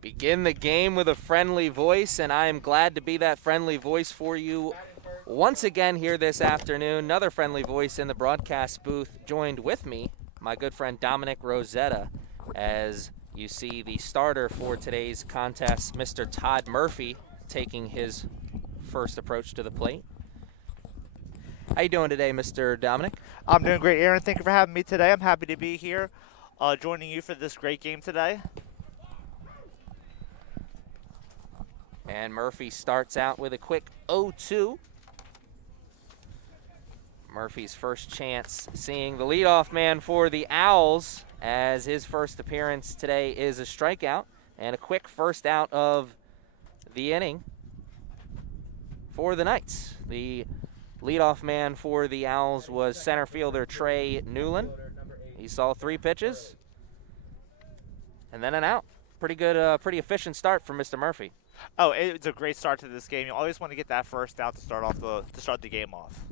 Begin the game with a friendly voice, and I am glad to be that friendly voice for you once again here this afternoon. Another friendly voice in the broadcast booth joined with me, my good friend Dominic Rosetta, as you see the starter for today's contest, Mr. Todd Murphy, taking his first approach to the plate. How you doing today, Mr. Dominic? I'm doing great, Aaron. Thank you for having me today. I'm happy to be here joining you for this great game today. And Murphy starts out with a quick 0-2. Murphy's first chance seeing the leadoff man for the Owls, as his first appearance today is a strikeout and a quick first out of the inning for the Knights. The leadoff man for the Owls was center fielder Trey Newland. He saw 3 pitches and then an out. Pretty good, pretty efficient start for Mr. Murphy. Oh, it's a great start to this game. You always want to get that first out to start the game off.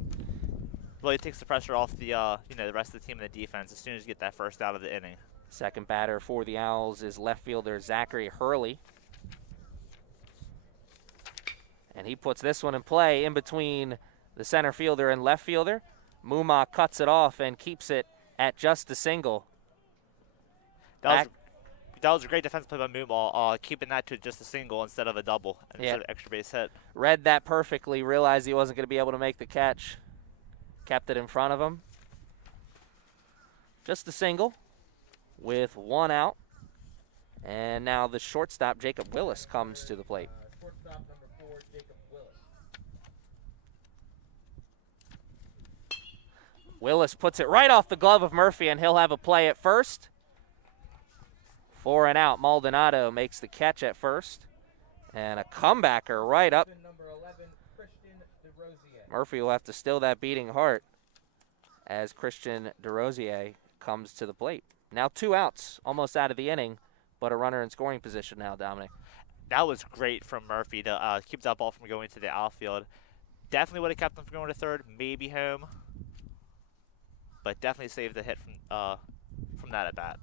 Really takes the pressure off the the rest of the team and the defense as soon as you get that first out of the inning. Second batter for the Owls is left fielder Zachary Hurley. And he puts this one in play in between the center fielder and left fielder. Muma cuts it off and keeps it at just a single. That was a great defensive play by Muma, keeping that to just a single instead of a double, instead of extra base hit. Read that perfectly, realized he wasn't going to be able to make the catch. Kept it in front of him. Just a single with 1 out. And now the shortstop, Jacob Willis, comes to the plate. Shortstop number 4, Jacob Willis. Willis puts it right off the glove of Murphy, and he'll have a play at first. 4 and out. Maldonado makes the catch at first. And a comebacker right up. Number 11, Christian DeRosier. Murphy will have to still that beating heart as Christian DeRosier comes to the plate. Now 2 outs, almost out of the inning, but a runner in scoring position now, Dominic. That was great from Murphy to keep that ball from going to the outfield. Definitely would have kept him from going to third, maybe home, but definitely saved the hit from that at bat.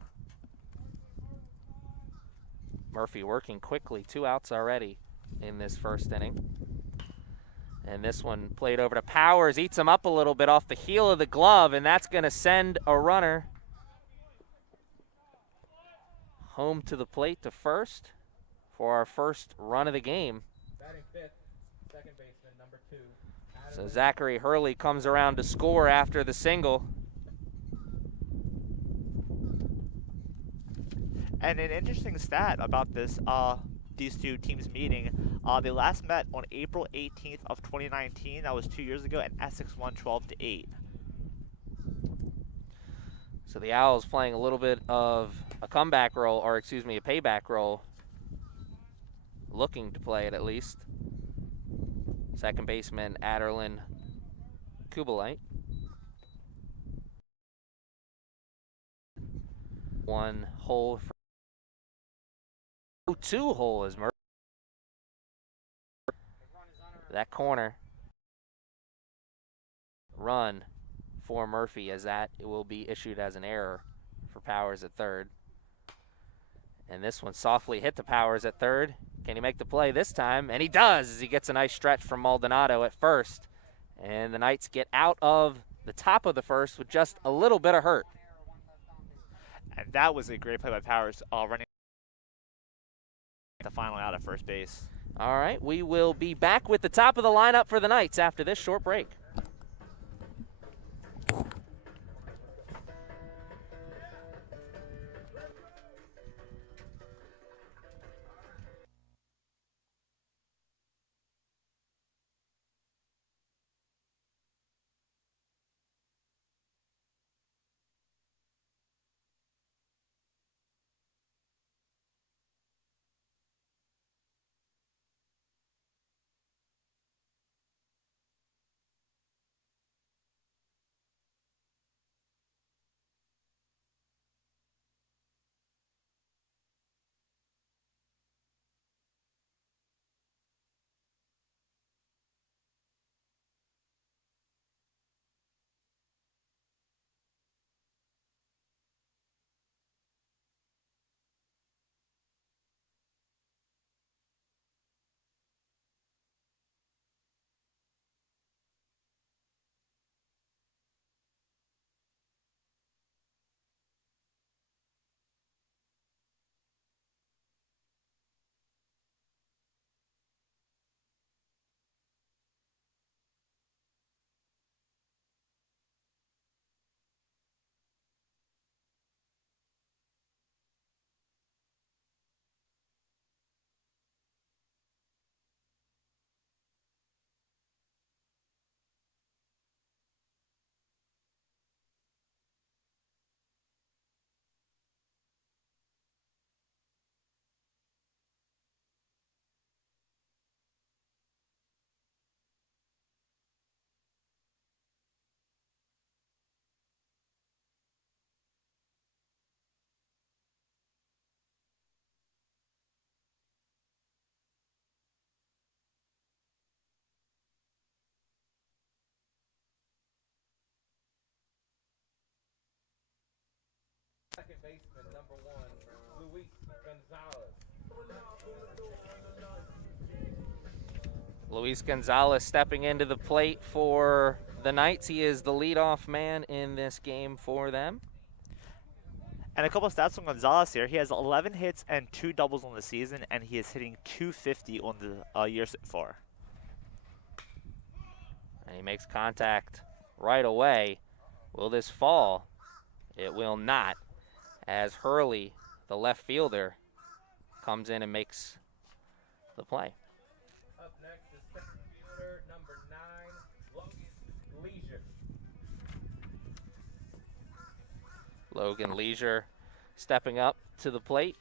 Murphy working quickly, 2 outs already in this first inning. And this one played over to Powers, eats him up a little bit off the heel of the glove, and that's going to send a runner home to the plate to first for our first run of the game. Batting 5th, second baseman, number 2. So Zachary Hurley comes around to score after the single. And an interesting stat about this, these two teams meeting, they last met on April 18th of 2019. That was 2 years ago, and Essex won 12-8. So the Owls playing a little bit of a comeback role, or excuse me, a payback role. Looking to play it at least. Second baseman Adderlin Kubalite. 1 hole for 2 hole is Murphy. That corner run for Murphy, as that it will be issued as an error for Powers at third. And this one softly hit to Powers at third. Can he make the play this time? And he does, as he gets a nice stretch from Maldonado at first. And the Knights get out of the top of the first with just a little bit of hurt. And that was a great play by Powers, running the final out at first base. All right, we will be back with the top of the lineup for the Knights after this short break. baseman, number 1, Luis Gonzalez. Luis Gonzalez stepping into the plate for the Knights. He is the leadoff man in this game for them. And a couple of stats from Gonzalez here. He has 11 hits and 2 doubles on the season, and he is hitting .250 on the year so far. And he makes contact right away. Will this fall? It will not, as Hurley, the left fielder, comes in and makes the play. Up next is second fielder, number 9, Logan Leisure. Logan Leisure stepping up to the plate.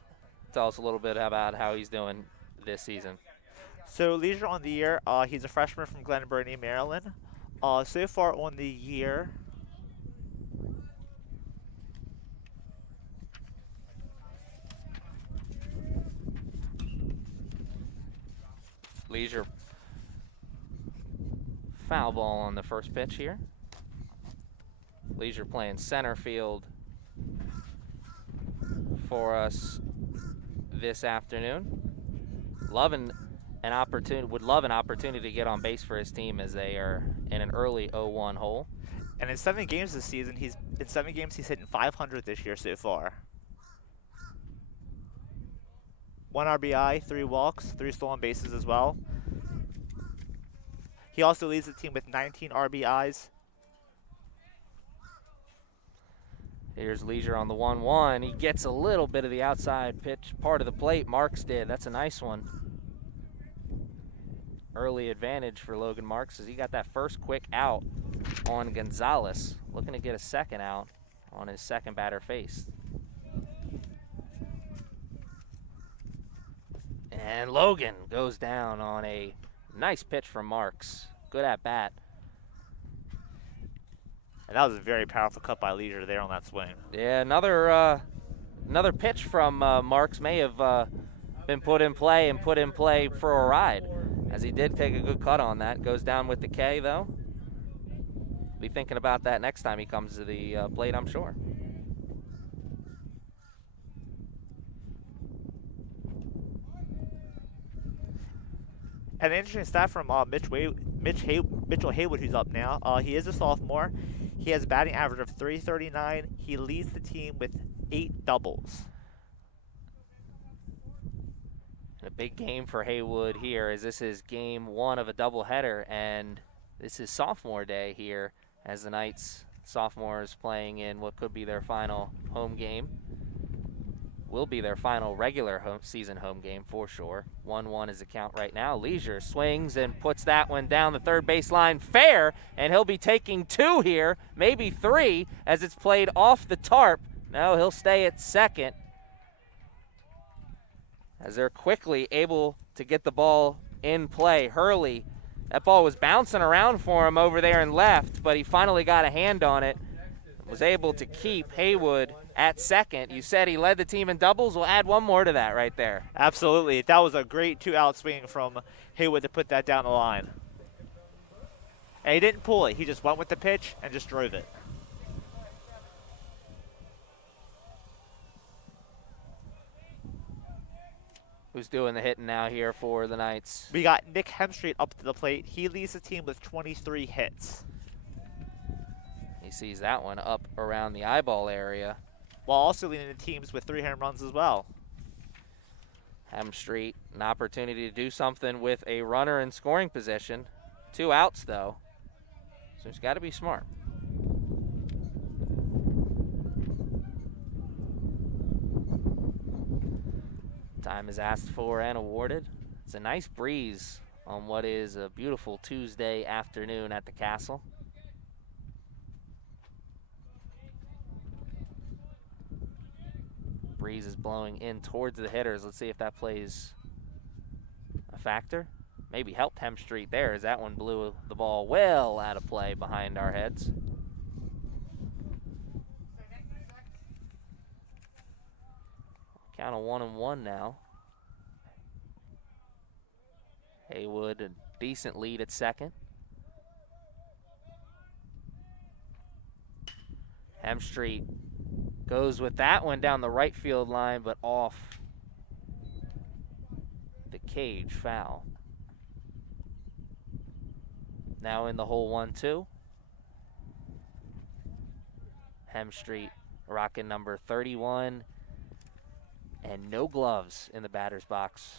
Tell us a little bit about how he's doing this season. So Leisure on the year, he's a freshman from Glen Burnie, Maryland. So far on the year, Leisure foul ball on the first pitch here. Leisure playing center field for us this afternoon. Would love an opportunity to get on base for his team as they are in an early 0-1 hole. and in 7 games this season, he's hitting .500 this year so far. 1 RBI, 3 walks, 3 stolen bases as well. He also leads the team with 19 RBIs. Here's Leisure on the 1-1. He gets a little bit of the outside pitch part of the plate. Marks did. That's a nice one. Early advantage for Logan Marks as he got that first quick out on Gonzalez. Looking to get a second out on his second batter faced. And Logan goes down on a nice pitch from Marks. Good at bat. And that was a very powerful cut by Leisure there on that swing. Yeah, another pitch from Marks may have been put in play for a ride, as he did take a good cut on that. Goes down with the K, though. Be thinking about that next time he comes to the plate, I'm sure. An interesting stat from Mitchell Haywood, who's up now. He is a sophomore. He has a batting average of .339. He leads the team with 8 doubles. A big game for Haywood here, as this is game 1 of a doubleheader, and this is sophomore day here as the Knights sophomores playing in what could be their final home game. Will be their final regular season home game for sure. 1-1 is the count right now. Leisure swings and puts that one down the third baseline fair, and he'll be taking 2 here, maybe 3, as it's played off the tarp. No, he'll stay at second, as they're quickly able to get the ball in play. Hurley, that ball was bouncing around for him over there and left, but he finally got a hand on it. Was able to keep Haywood at second. You said he led the team in doubles. We'll add one more to that right there. Absolutely. That was a great 2-out swing from Haywood to put that down the line. And he didn't pull it. He just went with the pitch and just drove it. Who's doing the hitting now here for the Knights? We got Nick Hemstreet up to the plate. He leads the team with 23 hits. He sees that one up around the eyeball area. While also leading the teams with 3 home runs as well. Hemstreet, an opportunity to do something with a runner in scoring position. 2 outs, though. So he's got to be smart. Time is asked for and awarded. It's a nice breeze on what is a beautiful Tuesday afternoon at the Castle. Breeze is blowing in towards the hitters. Let's see if that plays a factor. Maybe helped Hemstreet there, as that one blew the ball well out of play behind our heads. Count of 1-1 now. Haywood, a decent lead at second. Hemstreet Goes with that one down the right field line, but off the cage, foul. Now in the hole 1-2. Hemstreet rocking number 31. And no gloves in the batter's box.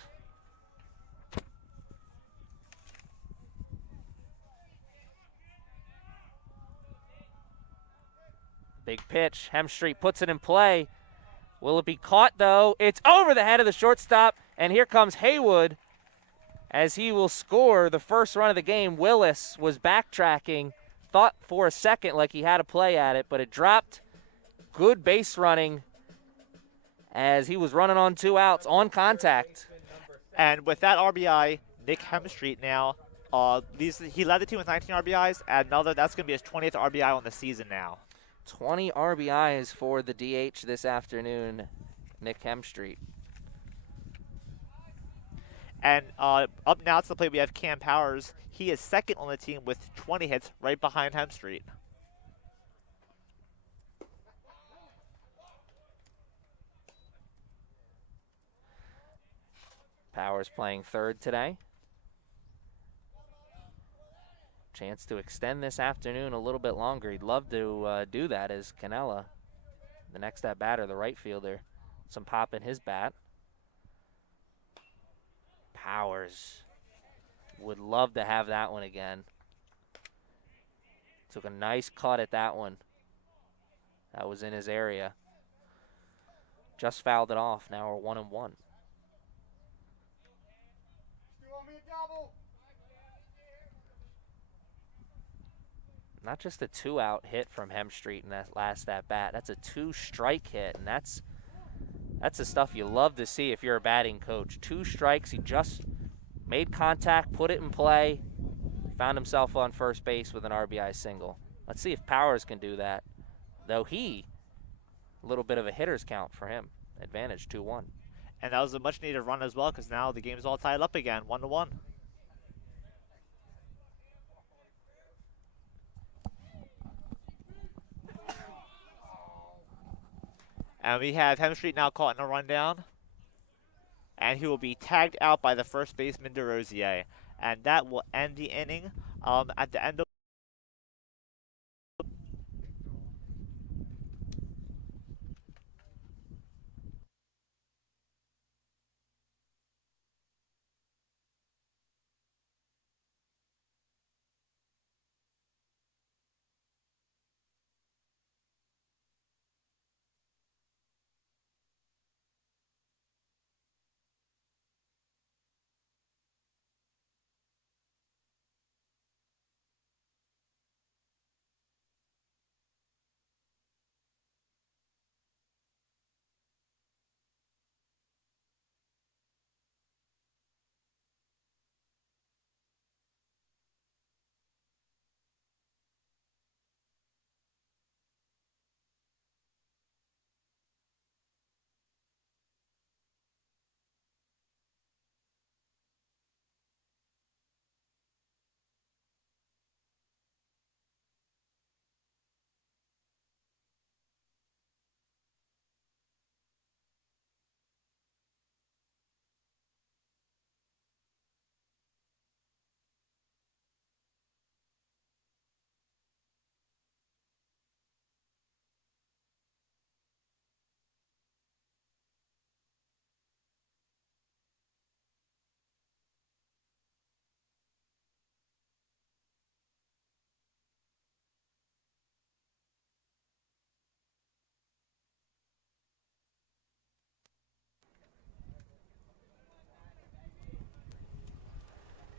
Big pitch. Hemstreet puts it in play. Will it be caught, though? It's over the head of the shortstop, and here comes Haywood as he will score the first run of the game. Willis was backtracking, thought for a second like he had a play at it, but it dropped. Good base running as he was running on 2 outs on contact. And with that RBI, Nick Hemstreet now, he led the team with 19 RBIs, and that's going to be his 20th RBI on the season now. 20 RBIs for the DH this afternoon, Nick Hemstreet. And up now to the plate, we have Cam Powers. He is second on the team with 20 hits, right behind Hemstreet. Powers playing third today. Chance to extend this afternoon a little bit longer. He'd love to do that as Canella, the next at batter, the right fielder, some pop in his bat. Powers would love to have that one again. Took a nice cut at that one. That was in his area. Just fouled it off. Now we're 1-1. Not just a 2-out hit from Hemstreet in that last at-bat. That's a 2-strike hit, and that's the stuff you love to see if you're a batting coach. 2 strikes, he just made contact, put it in play, found himself on first base with an RBI single. Let's see if Powers can do that. Though a little bit of a hitter's count for him. Advantage 2-1. And that was a much-needed run as well, because now the game's all tied up again, 1-1. And we have Hemstreet now caught in a rundown. And he will be tagged out by the first baseman, DeRosier. And that will end the inning. At the end of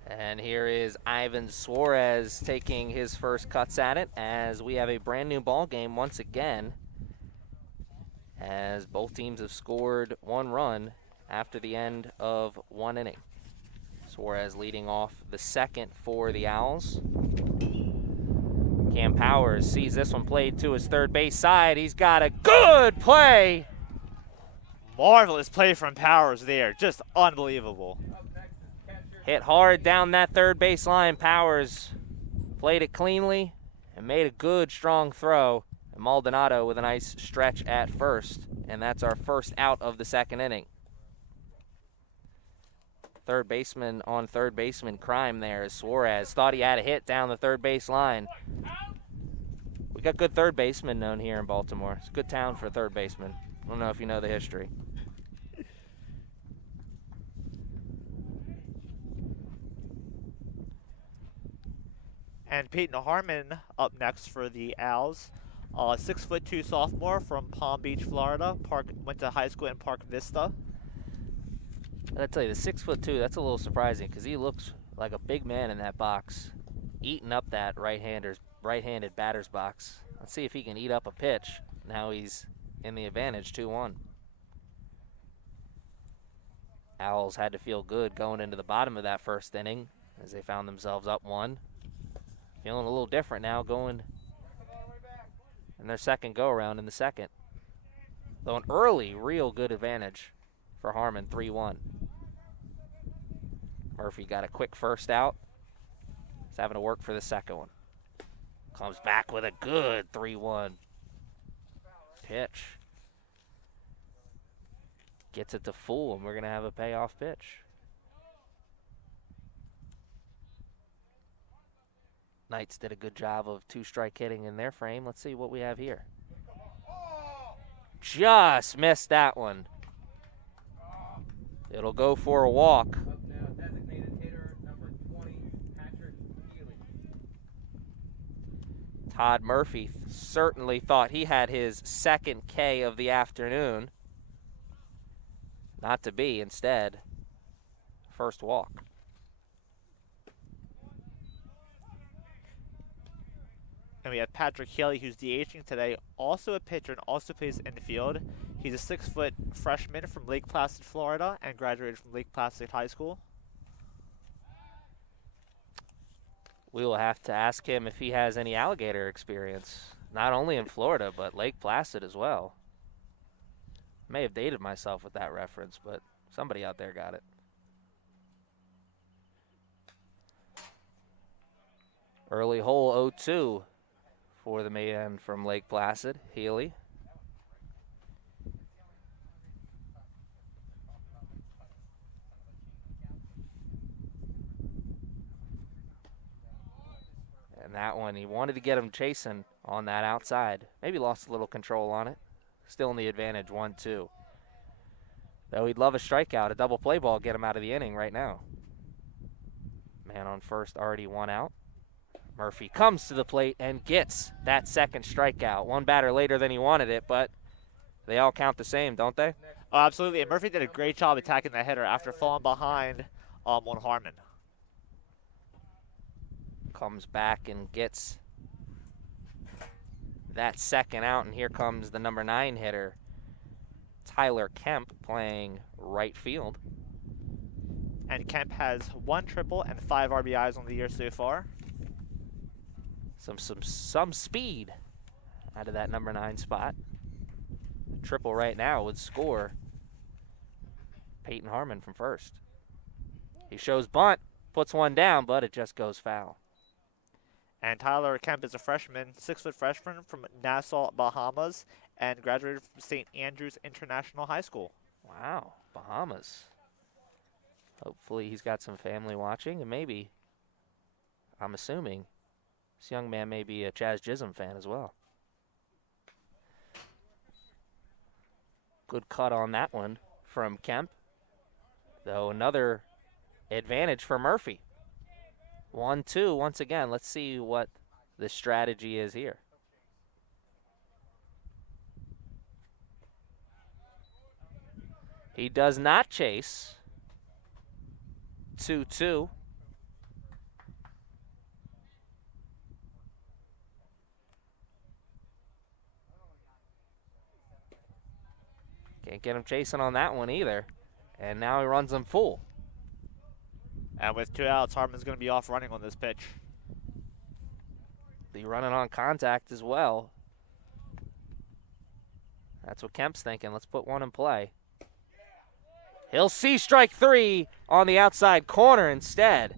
And here is Ivan Suarez taking his first cuts at it as we have a brand new ball game once again, as both teams have scored 1 run after the end of 1 inning. Suarez leading off the second for the Owls. Cam Powers sees this one played to his third base side. He's got a good play. marvelous play from Powers there, just unbelievable. Hit hard down that third base line. Powers played it cleanly and made a good, strong throw And Maldonado with a nice stretch at first, and that's our first out of the second inning. Third baseman on third baseman crime there as Suarez thought he had a hit down the third base line. We got good third basemen known here in Baltimore. It's a good town for third baseman. I don't know if you know the history. And Peyton Harmon up next for the Owls. 6'2" sophomore from Palm Beach, Florida. Went to high school in Park Vista. I gotta tell you, the 6'2", that's a little surprising because he looks like a big man in that box, eating up that right-handed batter's box. Let's see if he can eat up a pitch. Now he's in the advantage, 2-1. Owls had to feel good going into the bottom of that first inning as they found themselves up 1. Feeling a little different now going in their second go-around in the second. Though an early, real good advantage for Harmon, 3-1. Murphy got a quick first out. He's having to work for the second one. Comes back with a good 3-1 pitch. Gets it to full, and we're going to have a payoff pitch. Knights did a good job of two-strike hitting in their frame. Let's see what we have here. Just missed that one. It'll go for a walk. Up now, designated hitter number 20, Patrick Healy. Todd Murphy certainly thought he had his second K of the afternoon. Not to be, instead, first walk. And we have Patrick Healy, who's DHing today, also a pitcher and also plays infield. He's a 6-foot freshman from Lake Placid, Florida, and graduated from Lake Placid High School. We will have to ask him if he has any alligator experience, not only in Florida, but Lake Placid as well. May have dated myself with that reference, but somebody out there got it. Early hole 0-2 for the man from Lake Placid, Healy. And that one, he wanted to get him chasing on that outside. Maybe lost a little control on it. Still in the advantage, 1-2. Though he'd love a strikeout, a double play ball, get him out of the inning right now. Man on first, already 1 out. Murphy comes to the plate and gets that second strikeout. One batter later than he wanted it, but they all count the same, don't they? Oh, absolutely. And Murphy did a great job attacking that hitter after falling behind on Harmon. Comes back and gets that second out, and here comes the number 9 hitter, Tyler Kemp, playing right field. And Kemp has 1 triple and 5 RBIs on the year so far. Some speed out of that number 9 spot. Triple right now would score Peyton Harmon from first. He shows bunt, puts one down, but it just goes foul. And Tyler Kemp is a freshman, 6-foot freshman from Nassau, Bahamas, and graduated from St. Andrews International High School. Wow, Bahamas. Hopefully he's got some family watching, and maybe, I'm assuming, this young man may be a Chaz Chisholm fan as well. Good cut on that one from Kemp. Though another advantage for Murphy. 1-2 once again. Let's see what the strategy is here. He does not chase. 2-2. Can't get him chasing on that one either. And now he runs him full. And with 2 outs, Harmon's going to be off running on this pitch. Be running on contact as well. That's what Kemp's thinking. Let's put one in play. He'll see strike 3 on the outside corner instead,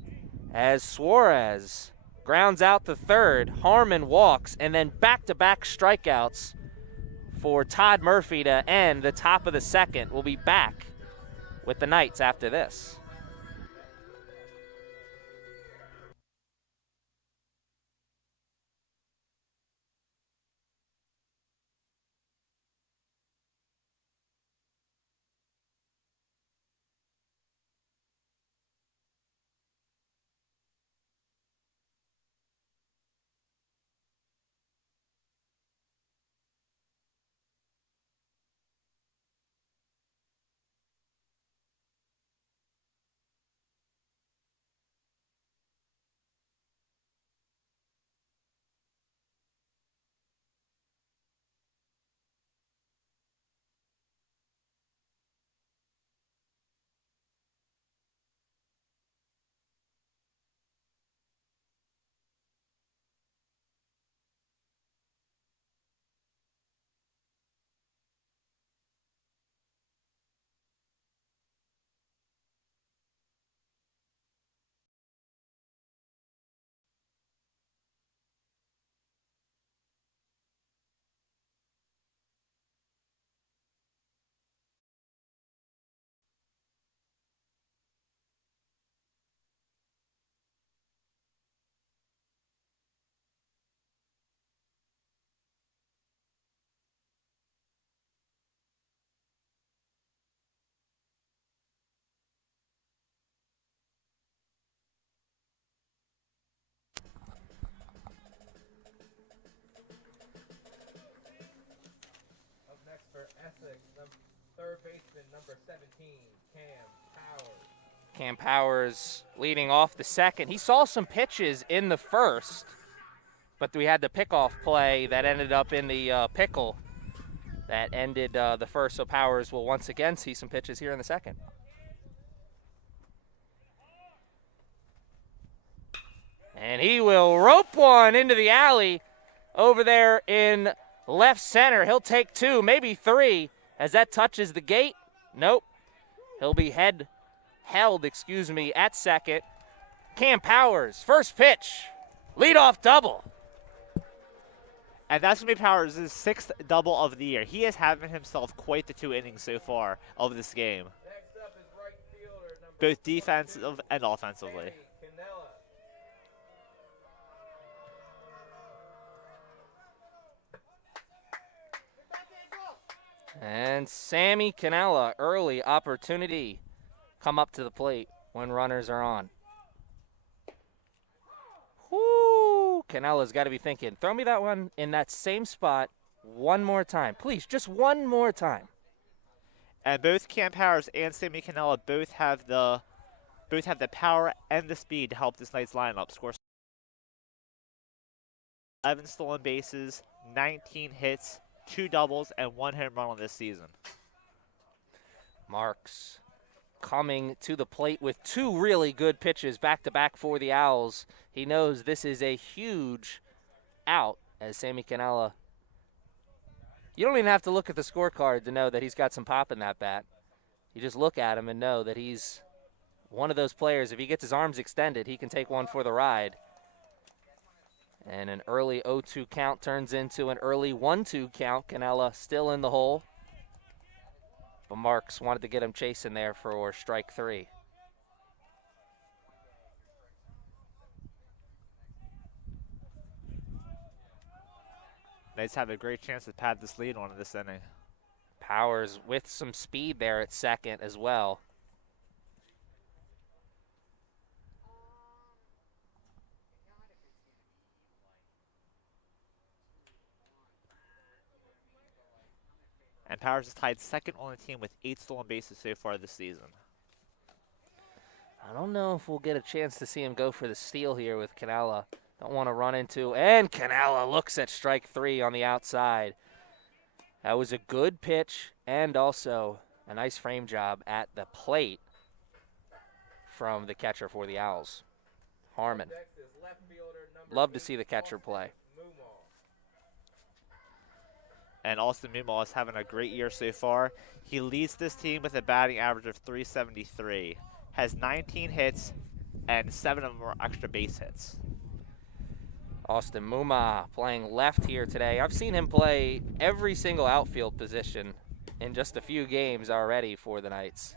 as Suarez grounds out to third. Harmon walks, and then back-to-back strikeouts for Todd Murphy to end the top of the second. We'll be back with the Knights after this. Up next for Essex, third baseman number 17, Cam Powers. Cam Powers leading off the second. He saw some pitches in the first, but we had the pickoff play that ended up in the pickle that ended the first, so Powers will once again see some pitches here in the second. And he will rope one into the alley over there in left center. He'll take two, maybe three, as that touches the gate. Nope. He'll be held, at second. Cam Powers, first pitch, leadoff double. And that's going to be Powers' sixth double of the year. He has having himself quite the 2 innings so far of this game, Next up is right fielder number both defensive and offensively. Canella. And Sammy Canella, early opportunity, come up to the plate when runners are on. Whoo! Canella's got to be thinking, throw me that one in that same spot one more time. Please, just one more time. And both Cam Powers and Sammy Canella both have the power and the speed to help this Knights lineup score 11 stolen bases, 19 hits, 2 doubles, and 1 home run on this season. Marks coming to the plate with 2 really good pitches back-to-back for the Owls. He knows this is a huge out as Sammy Canella. You don't even have to look at the scorecard to know that he's got some pop in that bat. You just look at him and know that he's one of those players. If he gets his arms extended, he can take one for the ride. And an early 0-2 count turns into an early 1-2 count. Canella still in the hole. But Marks wanted to get him chasing there for strike 3. Knights have a great chance to pad this lead on in this inning. Powers with some speed there at second as well. And Powers is tied second on the team with 8 stolen bases so far this season. I don't know if we'll get a chance to see him go for the steal here with Canella. Don't want to run into, and Canella looks at strike 3 on the outside. That was a good pitch and also a nice frame job at the plate from the catcher for the Owls, Harmon. Next is left fielder number Love to see the catcher play. Mumal. And Austin Mumal is having a great year so far. He leads this team with a batting average of .373, has 19 hits, and 7 of them are extra base hits. Austin Muma playing left here today. I've seen him play every single outfield position in just a few games already for the Knights.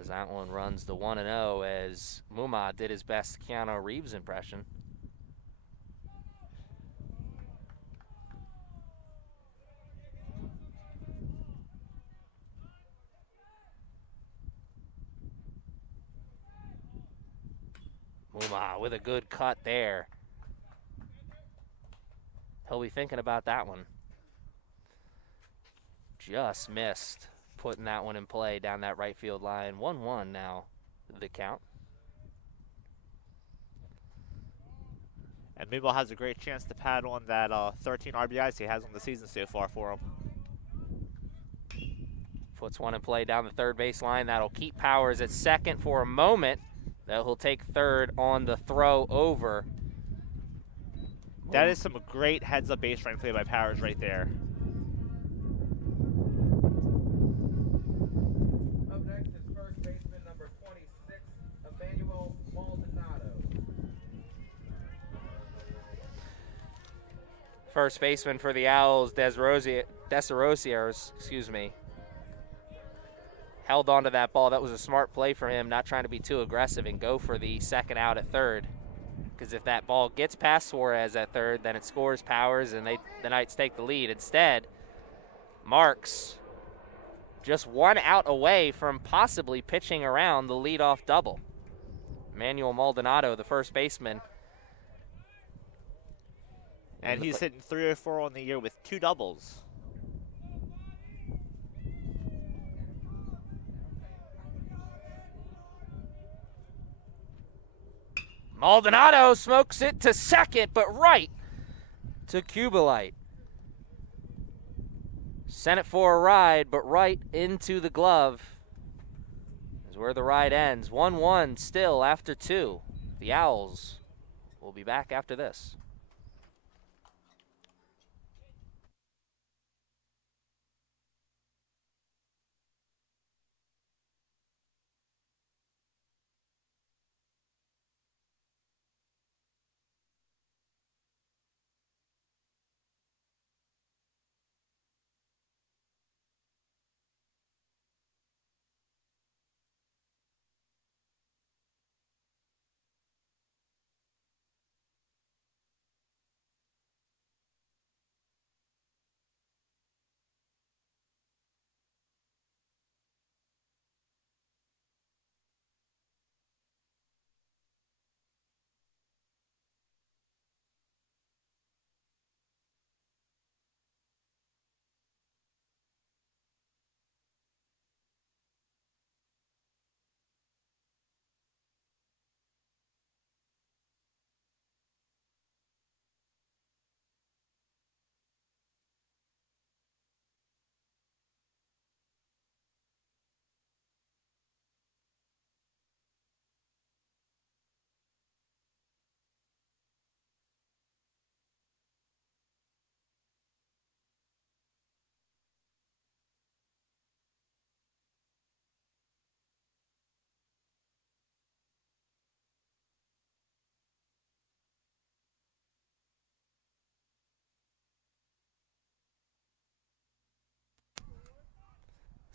As that one runs the 1-0 as Muma did his best Keanu Reeves impression. Muma with a good cut there. He'll be thinking about that one. Just missed putting that one in play down that right field line. 1-1 now, the count. And Mabel has a great chance to pad on that 13 RBIs he has on the season so far for him. Puts one in play down the third base line. That'll keep Powers at second for a moment. That he'll take third on the throw over. That is some great heads-up base running play by Powers right there. Up next is first baseman number 26, Emmanuel Maldonado. First baseman for the Owls, Desarosiers, held onto that ball. That was a smart play for him, not trying to be too aggressive and go for the second out at third. Because if that ball gets past Suarez at third, then it scores Powers and the Knights take the lead. Instead, Marks just 1 out away from possibly pitching around the leadoff double. Emmanuel Maldonado, the first baseman. And he's hitting .304 on the year with 2 doubles. Maldonado smokes it to second, but right to Kubalite. Sent it for a ride, but right into the glove is where the ride ends. 1-1 still after 2. The Owls will be back after this.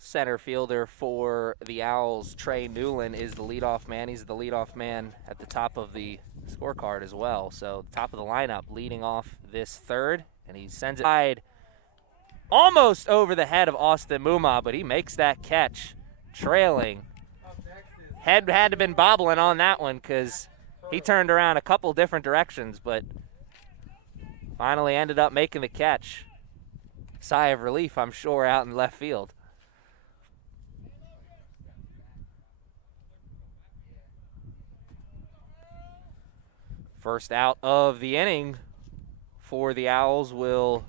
Center fielder for the Owls, Trey Newland, is the leadoff man. He's the leadoff man at the top of the scorecard as well. So top of the lineup leading off this third, and he sends it wide almost over the head of Austin Muma, but he makes that catch, trailing. Head had to been bobbling on that one because he turned around a couple different directions, but finally ended up making the catch. Sigh of relief, I'm sure, out in left field. First out of the inning for the Owls will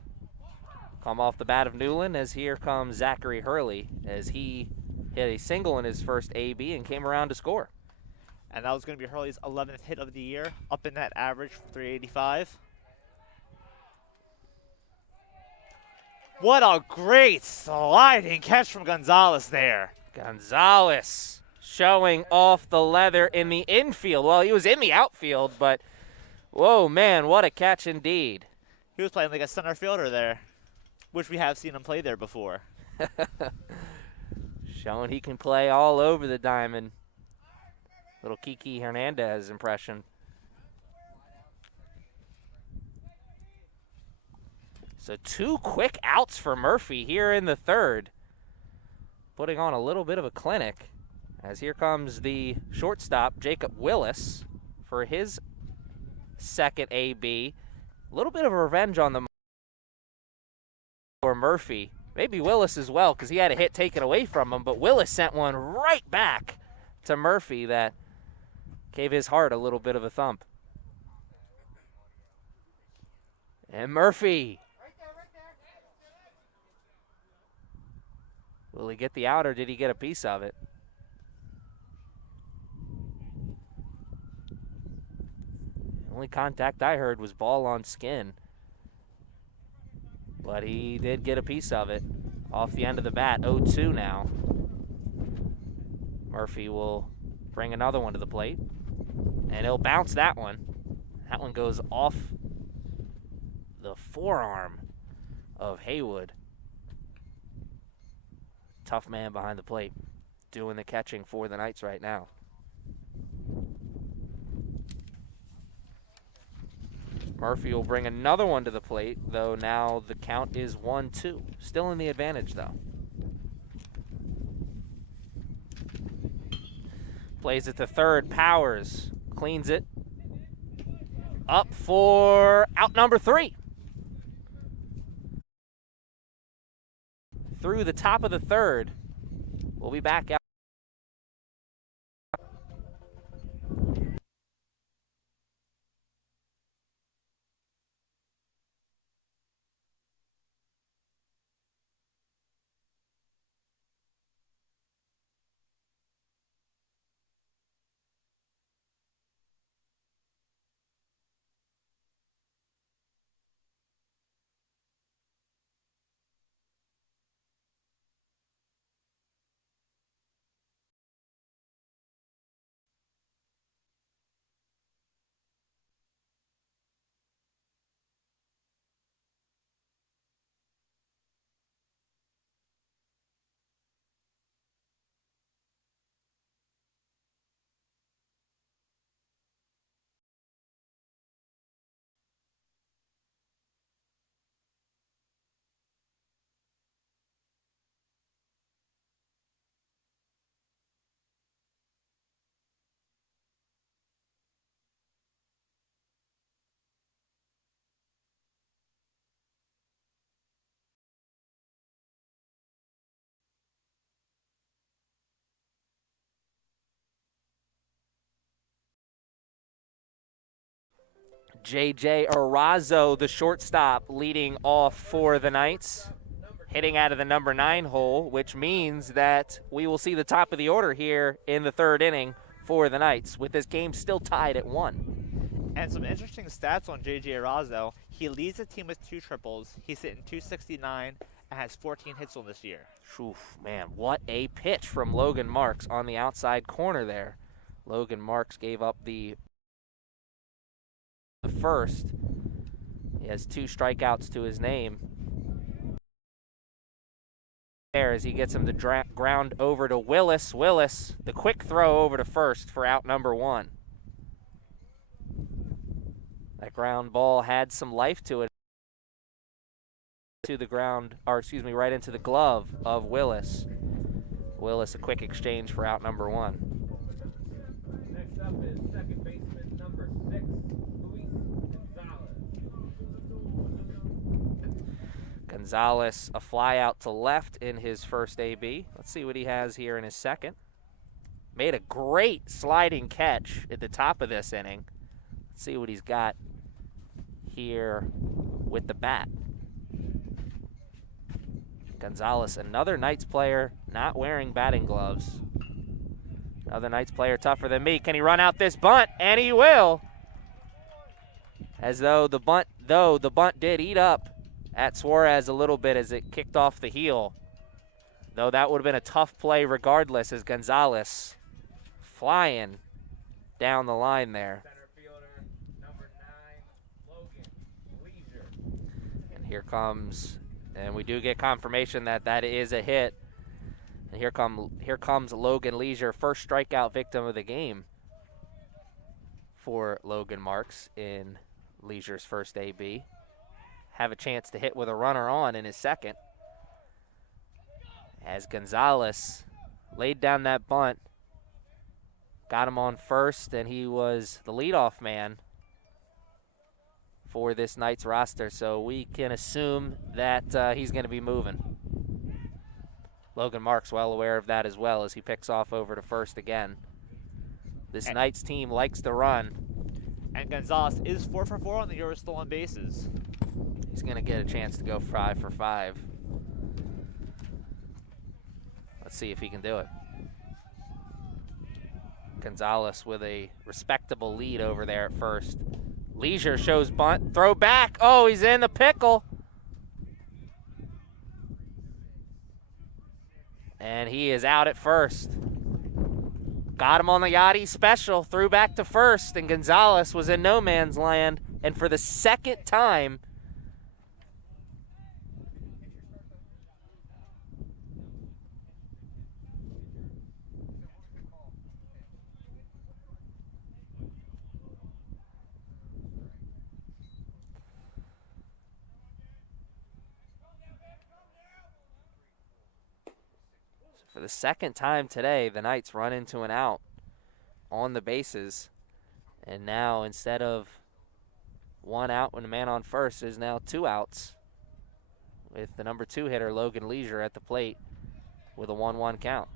come off the bat of Newland, as here comes Zachary Hurley, as he hit a single in his first AB and came around to score. And that was going to be Hurley's 11th hit of the year, up in that average for 385. What a great sliding catch from Gonzalez there. Gonzalez showing off the leather in the infield. Well, he was in the outfield, but whoa, man, what a catch indeed. He was playing like a center fielder there, which we have seen him play there before. Showing he can play all over the diamond. Little Kiki Hernandez impression. So 2 quick outs for Murphy here in the third. Putting on a little bit of a clinic, as here comes the shortstop, Jacob Willis, for his second AB. A little bit of revenge on the for Murphy. Maybe Willis as well, because he had a hit taken away from him, but Willis sent one right back to Murphy that gave his heart a little bit of a thump. And Murphy. Will he get the out, or did he get a piece of it? The only contact I heard was ball on skin. But he did get a piece of it off the end of the bat. 0-2 now. Murphy will bring another one to the plate. And he'll bounce that one. That one goes off the forearm of Haywood. Tough man behind the plate, doing the catching for the Knights right now. Murphy will bring another one to the plate, though now the count is 1-2. Still in the advantage, though. Plays it to third, Powers cleans it. Up for out number 3. Through the top of the third. We'll be back out. J.J. Arazo, the shortstop, leading off for the Knights, hitting out of the number 9 hole, which means that we will see the top of the order here in the third inning for the Knights, with this game still tied at 1. And some interesting stats on J.J. Arazo. He leads the team with 2 triples. He's hitting .269 and has 14 hits on this year. Oof, man, what a pitch from Logan Marks on the outside corner there. Logan Marks gave up the first. He has 2 strikeouts to his name. There as he gets him to ground over to Willis. Willis, the quick throw over to first for out number 1. That ground ball had some life to it. To the ground, or excuse me, right into the glove of Willis. Willis, a quick exchange for out number 1. Next up is second baseman number 6, Luis Gonzalez. Gonzalez, a fly out to left in his first AB. Let's see what he has here in his second. Made a great sliding catch at the top of this inning. Let's see what he's got here with the bat. Gonzalez, another Knights player not wearing batting gloves. Another Knights player tougher than me. Can he run out this bunt? And he will. As though the bunt did eat up at Suarez a little bit as it kicked off the heel. Though that would have been a tough play regardless, as Gonzalez flying down the line there. Center fielder, number 9, Logan Leisure. And here comes, and we do get confirmation that that is a hit. And here comes Logan Leisure, first strikeout victim of the game for Logan Marks in Leisure's first AB. Have a chance to hit with a runner on in his second. As Gonzalez laid down that bunt, got him on first, and he was the leadoff man for this night's roster, so we can assume that he's going to be moving. Logan Marks well aware of that as well as he picks off over to first again. This night's team likes to run. And Gonzalez is 4 for 4 on the year stolen bases. He's going to get a chance to go 5 for 5. Let's see if he can do it. Gonzalez with a respectable lead over there at first. Leisure shows bunt, throw back. Oh, he's in the pickle. And he is out at first. Got him on the Yachty special, threw back to first, and Gonzalez was in no man's land. And for the second time, today, the Knights run into an out on the bases. And now, instead of 1 out when a man on first, is now 2 outs with the number 2 hitter, Logan Leisure, at the plate with a 1-1 count.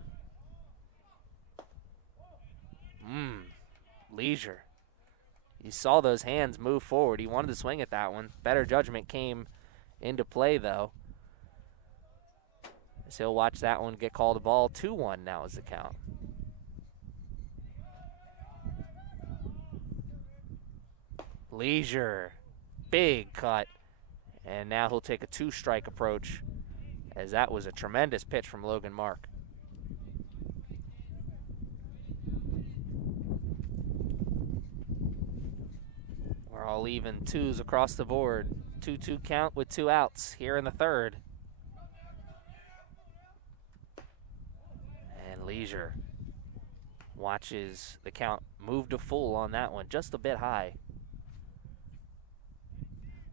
Leisure. You saw those hands move forward. He wanted to swing at that one. Better judgment came into play, though. So he'll watch that one get called a ball. 2-1 now is the count. Leisure, big cut. And now he'll take a 2-strike approach, as that was a tremendous pitch from Logan Mark. We're all even 2s across the board. 2-2 count with 2 outs here in the third. Leisure watches the count move to full on that one, just a bit high.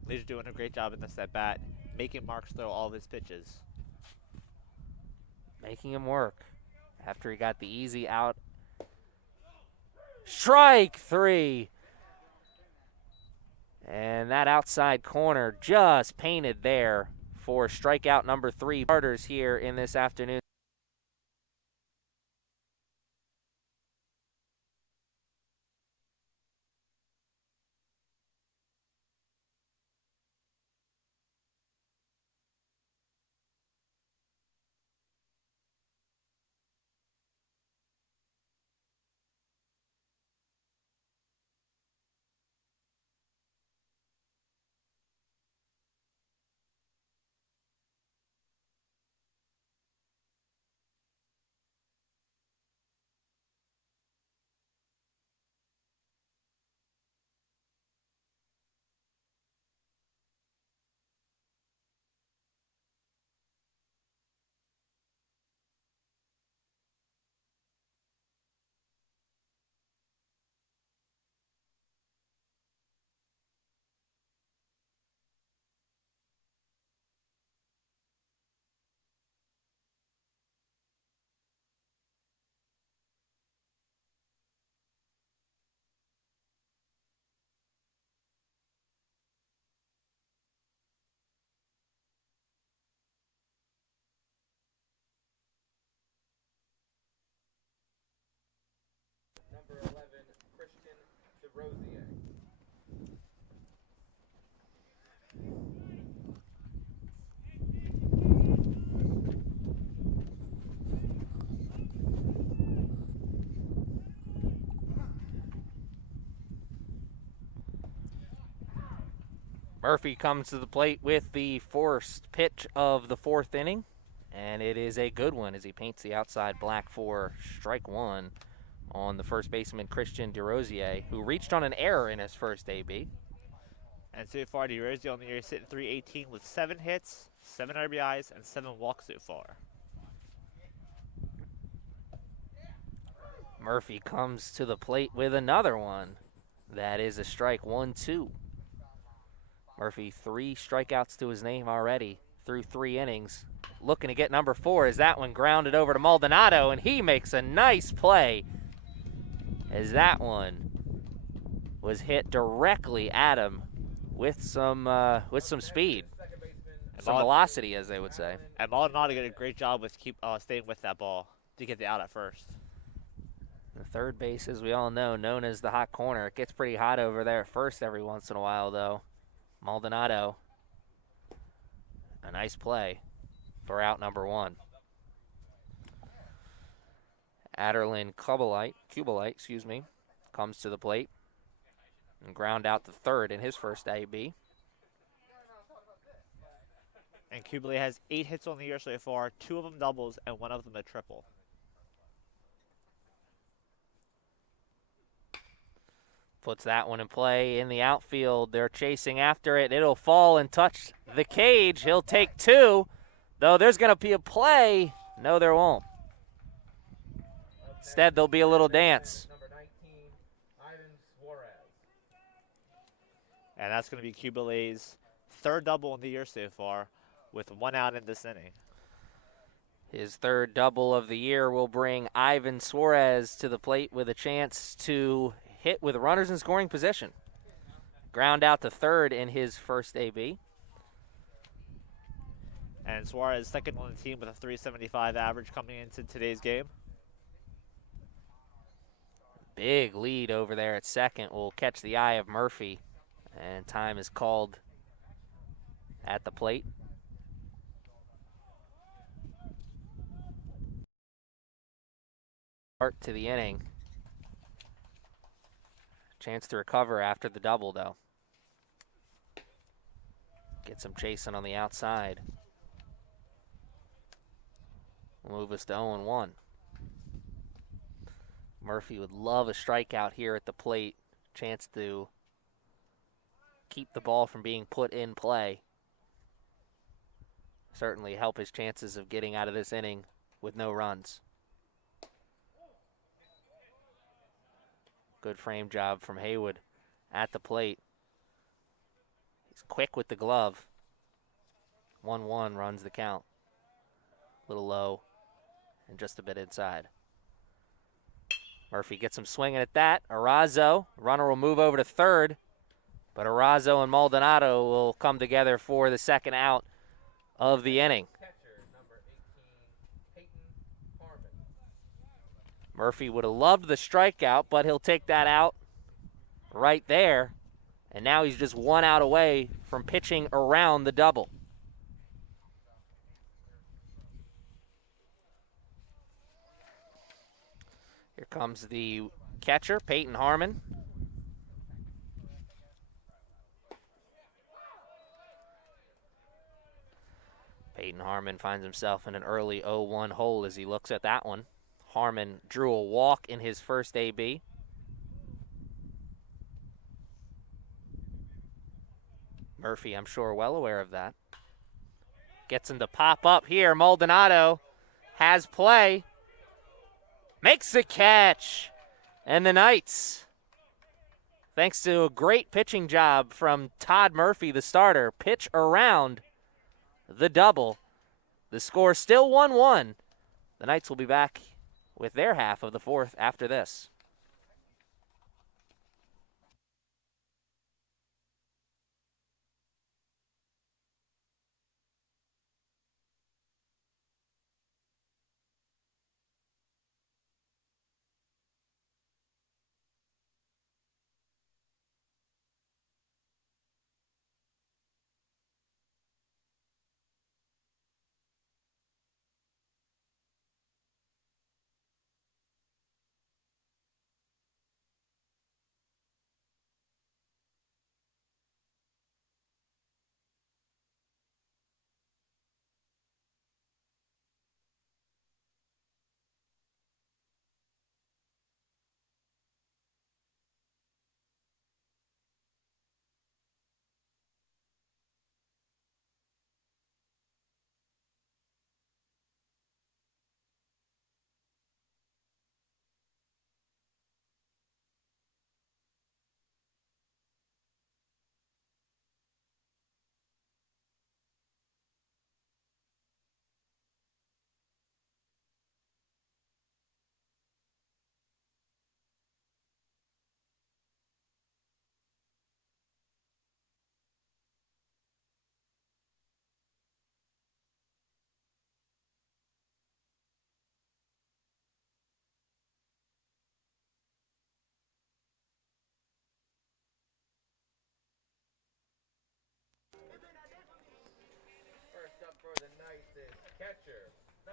Leisure doing a great job in this at bat, making Marks throw all of his pitches. Making him work after he got the easy out. Strike 3. And that outside corner just painted there for strikeout number 3. Starters here in this afternoon. Number 11, Christian DeRosier. Murphy comes to the plate with the first pitch of the 4th inning, and it is a good one as he paints the outside black for strike 1 on the first baseman, Christian DeRosier, who reached on an error in his first AB. And so far, DeRosier on the year is sitting 318 with 7 hits, 7 RBIs, and 7 walks so far. Murphy comes to the plate with another one. That is a strike, 1-2. Murphy 3 strikeouts to his name already through 3 innings. Looking to get number 4 as that one grounded over to Maldonado, and he makes a nice play as that one was hit directly at him with some speed, some velocity, as they would say. And Maldonado did a great job with staying with that ball to get the out at first. The third base, as we all know, known as the hot corner. It gets pretty hot over there at first every once in a while, though. Maldonado, a nice play for out number 1. Adderlin Kubalite, comes to the plate and ground out the third in his first AB. And Kubalite has 8 hits on the year so far, 2 of them doubles and 1 of them a triple. Puts that one in play in the outfield. They're chasing after it. It'll fall and touch the cage. He'll take 2, though there's going to be a play. No, there won't. Instead, there'll be a little dance. Number 19, Ivan Suarez. And that's going to be Kubalite's 3rd double in the year so far, with 1 out in this inning. His 3rd double of the year will bring Ivan Suarez to the plate with a chance to hit with runners in scoring position. Ground out to 3rd in his first AB. And Suarez 2nd on the team with a 375 average coming into today's game. Big lead over there at 2nd will catch the eye of Murphy, and time is called at the plate. Start to the inning. Chance to recover after the double, though. Get some chasing on the outside. Move us to 0-1. Murphy would love a strikeout here at the plate. Chance to keep the ball from being put in play. Certainly help his chances of getting out of this inning with no runs. Good frame job from Haywood at the plate. He's quick with the glove. 1-1 runs the count. A little low and just a bit inside. Murphy gets him swinging at that. Arazo, runner will move over to 3rd, but Arazo and Maldonado will come together for the 2nd out of the inning. Catcher, number 18, Peyton Harmon. Murphy would have loved the strikeout, but he'll take that out right there. And now he's just 1 out away from pitching around the double. Here comes the catcher, Peyton Harmon. Peyton Harmon finds himself in an early 0-1 hole as he looks at that one. Harmon drew a walk in his first AB. Murphy, I'm sure, well aware of that. Gets him to pop up here. Maldonado has play. Makes the catch. And the Knights, thanks to a great pitching job from Todd Murphy, the starter, pitch around the double. The score still 1-1. The Knights will be back with their half of the 4th after this.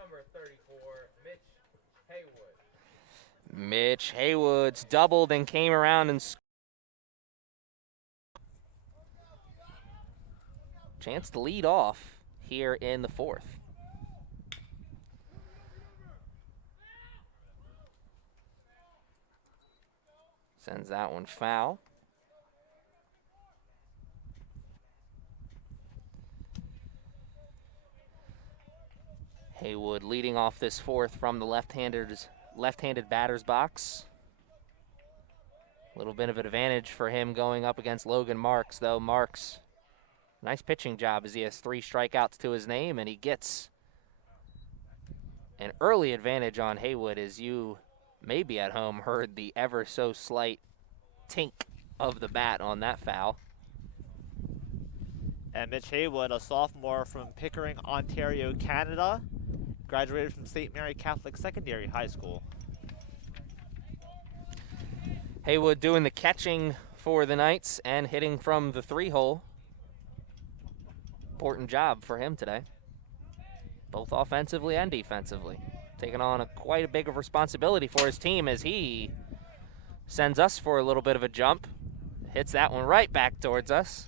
number 34, Mitch Haywood. Mitch Haywood's doubled and came around and chance to lead off here in the fourth. Sends that one foul. Haywood leading off this fourth from the left-handed batter's box. A little bit of an advantage for him going up against Logan Marks, though. Marks, nice pitching job as he has 3 strikeouts to his name, and he gets an early advantage on Haywood, as you maybe at home heard the ever so slight tink of the bat on that foul. And Mitch Haywood, a sophomore from Pickering, Ontario, Canada, graduated from St. Mary Catholic Secondary High School. Haywood doing the catching for the Knights and hitting from the 3-hole. Important job for him today, both offensively and defensively. Taking on quite a big of responsibility for his team as he sends us for a little bit of a jump. Hits that one right back towards us.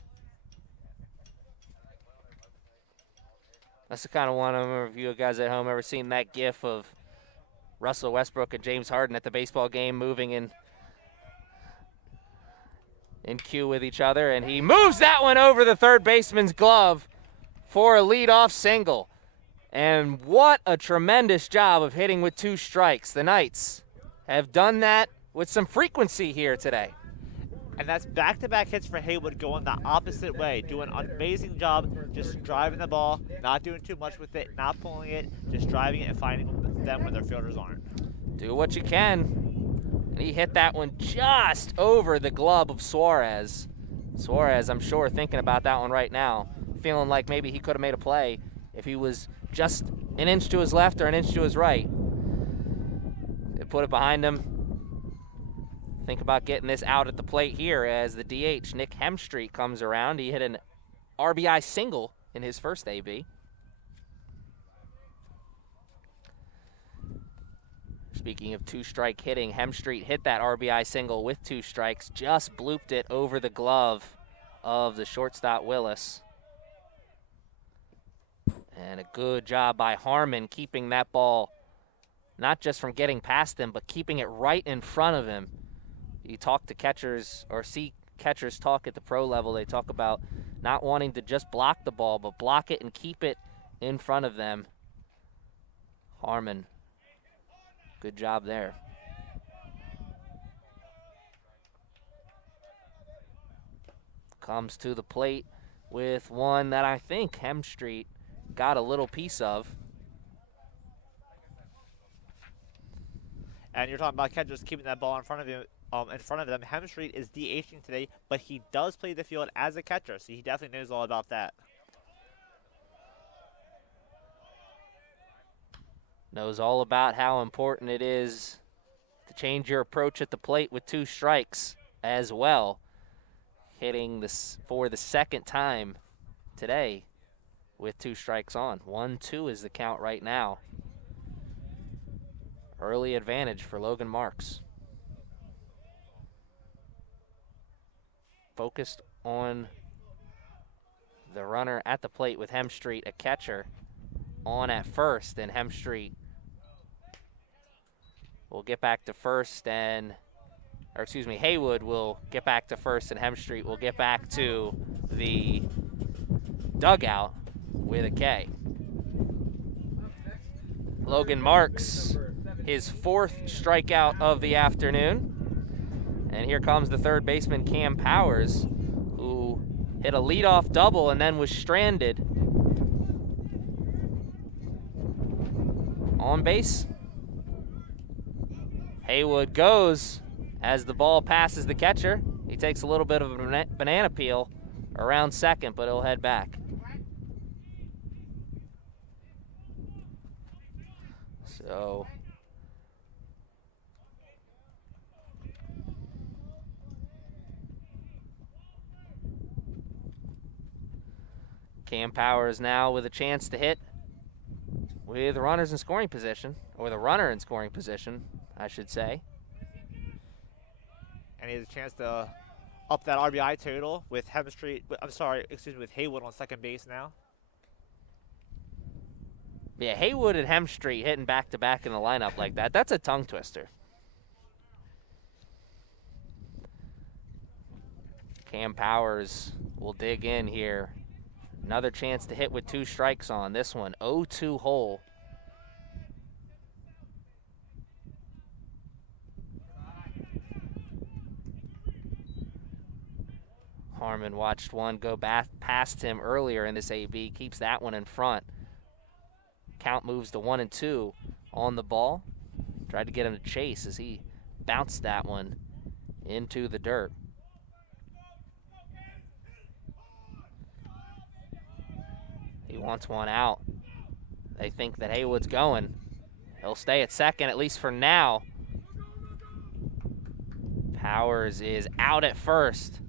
That's the kind of one, I remember if you guys at home ever seen that gif of Russell Westbrook and James Harden at the baseball game moving in queue with each other, and he moves that one over the third baseman's glove for a leadoff single. And what a tremendous job of hitting with 2 strikes. The Knights have done that with some frequency here today. And that's back-to-back hits for Haywood going the opposite way, doing an amazing job just driving the ball, not doing too much with it, not pulling it, just driving it and finding them when their fielders aren't. Do what you can. And he hit that one just over the glove of Suarez. Suarez, I'm sure, thinking about that one right now, feeling like maybe he could have made a play if he was just an inch to his left or an inch to his right. They put it behind him. Think about getting this out at the plate here as the DH, Nick Hemstreet, comes around. He hit an RBI single in his first AB. Speaking of 2-strike hitting, Hemstreet hit that RBI single with 2 strikes, just blooped it over the glove of the shortstop Willis. And a good job by Harmon keeping that ball not just from getting past him, but keeping it right in front of him. You talk to catchers or see catchers talk at the pro level. They talk about not wanting to just block the ball, but block it and keep it in front of them. Harmon, good job there. Comes to the plate with one that I think Hemstreet got a little piece of. And you're talking about catchers keeping that ball in front of you. In front of them, Hemstreet is DHing today, but he does play the field as a catcher, so he definitely knows all about that. Knows all about how important it is to change your approach at the plate with 2 strikes as well. Hitting this for the second time today with 2 strikes on. 1-2 is the count right now. Early advantage for Logan Marks. Focused on the runner at the plate with Hemstreet, a catcher, on at first, and Hemstreet will get back to first Haywood will get back to first, and Hemstreet will get back to the dugout with a K. Logan Marks, his 4th strikeout of the afternoon. And here comes the third baseman, Cam Powers, who hit a leadoff double and then was stranded on base. Haywood goes as the ball passes the catcher. He takes a little bit of a banana peel around second, but he'll head back. So Cam Powers now with a chance to hit with runners in scoring position, or the runner in scoring position, I should say. And he has a chance to up that RBI total with with Haywood on second base now. Yeah, Haywood and Hemstreet hitting back-to-back in the lineup like that. That's a tongue twister. Cam Powers will dig in here. Another chance to hit with 2 strikes on this one. 0-2 hole. Harmon watched one go past him earlier in this AB. Keeps that one in front. Count moves to 1-2 on the ball. Tried to get him to chase as he bounced that one into the dirt. He wants one out. They think that Haywood's going. He'll stay at second, at least for now. Powers is out at first.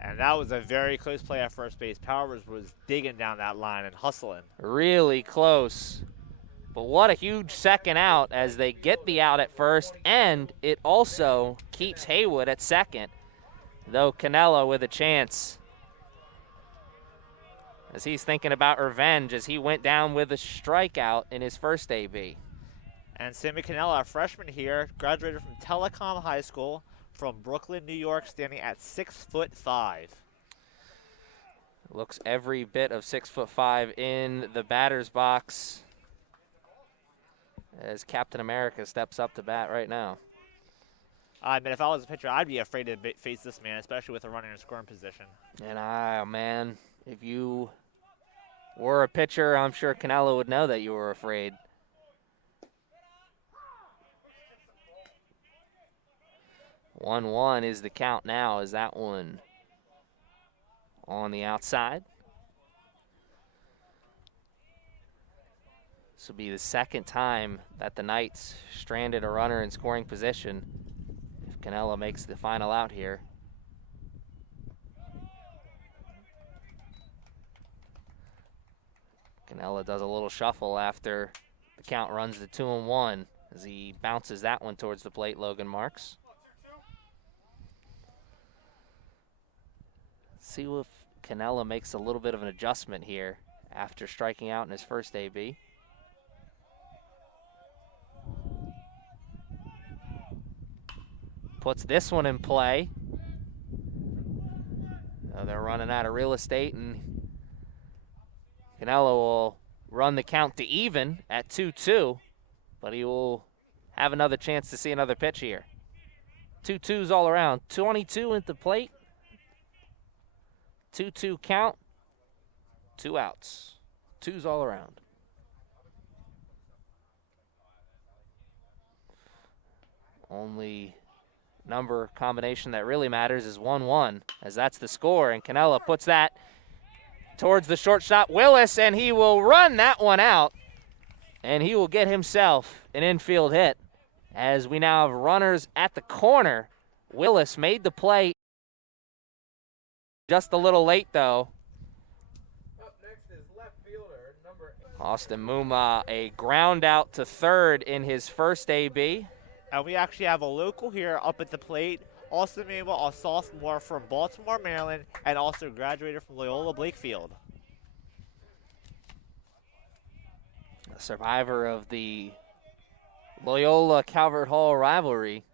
And that was a very close play at first base. Powers was digging down that line and hustling. Really close. But what a huge second out as they get the out at first, and it also keeps Haywood at second, though Canella with a chance. As he's thinking about revenge as he went down with a strikeout in his first AB. And Sammy Canella, a freshman here, graduated from Telecom High School from Brooklyn, New York, standing at 6'5". Looks every bit of 6'5" in the batter's box as Captain America steps up to bat right now. I mean, if I was a pitcher, I'd be afraid to face this man, especially with a runner in scoring position. And man, if you were a pitcher, I'm sure Canella would know that you were afraid. One is the count now. Is that one on the outside? This will be the second time that the Knights stranded a runner in scoring position if Canella makes the final out here. Canella does a little shuffle after the count runs to 2-1 as he bounces that one towards the plate, Logan Marks. See if Canella makes a little bit of an adjustment here after striking out in his first AB. Puts this one in play. They're running out of real estate, and Canella will run the count to even at 2-2, but he will have another chance to see another pitch here. 2-2s all around. 22 at the plate. 2-2 count. 2 outs. 2s all around. Only number combination that really matters is 1-1, as that's the score, and Canella puts that towards the shortstop, Willis, and he will run that one out, and he will get himself an infield hit, as we now have runners at the corner. Willis made the play just a little late, though. Up next is left fielder, number 8. Austin Muma, a ground out to third in his first AB. And we actually have a local here up at the plate. Austin Muma, a sophomore from Baltimore, Maryland, and also graduated from Loyola Blakefield. A survivor of the Loyola Calvert Hall rivalry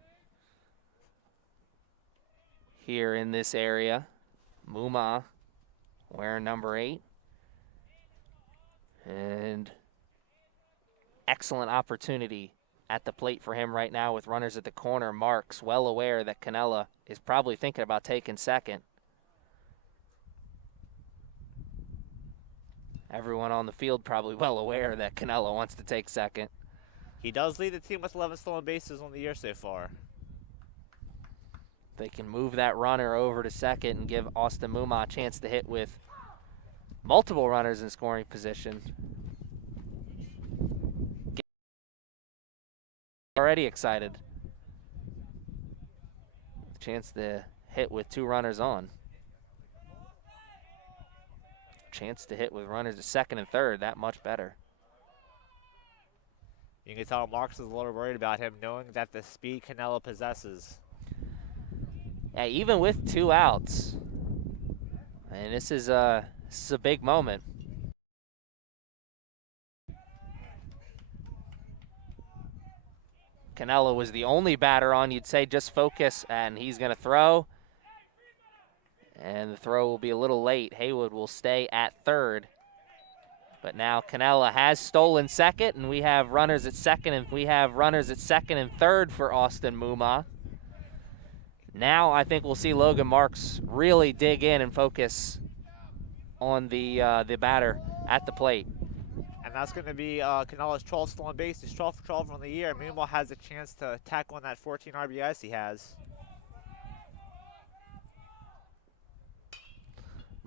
here in this area. Muma wearing number 8. And excellent opportunity at the plate for him right now with runners at the corner. Marks well aware that Canella is probably thinking about taking second. Everyone on the field probably well aware that Canella wants to take second. He does lead the team with 11 stolen bases on the year so far. They can move that runner over to second and give Austin Muma a chance to hit with multiple runners in scoring position. Already excited. Chance to hit with 2 runners on. Chance to hit with runners at second and third, that much better. You can tell Marks is a little worried about him, knowing that the speed Canelo possesses. Yeah, even with 2 outs, and this is a big moment. Canelo was the only batter on. You'd say just focus, and he's going to throw. And the throw will be a little late. Haywood will stay at third. But now Canella has stolen second, and we have runners at second, and third for Austin Muma. Now I think we'll see Logan Marks really dig in and focus on the batter at the plate. And that's going to be Canelo's 12th stolen base. He's 12 for 12 on the year. Muma has a chance to tack on that 14 RBIs he has.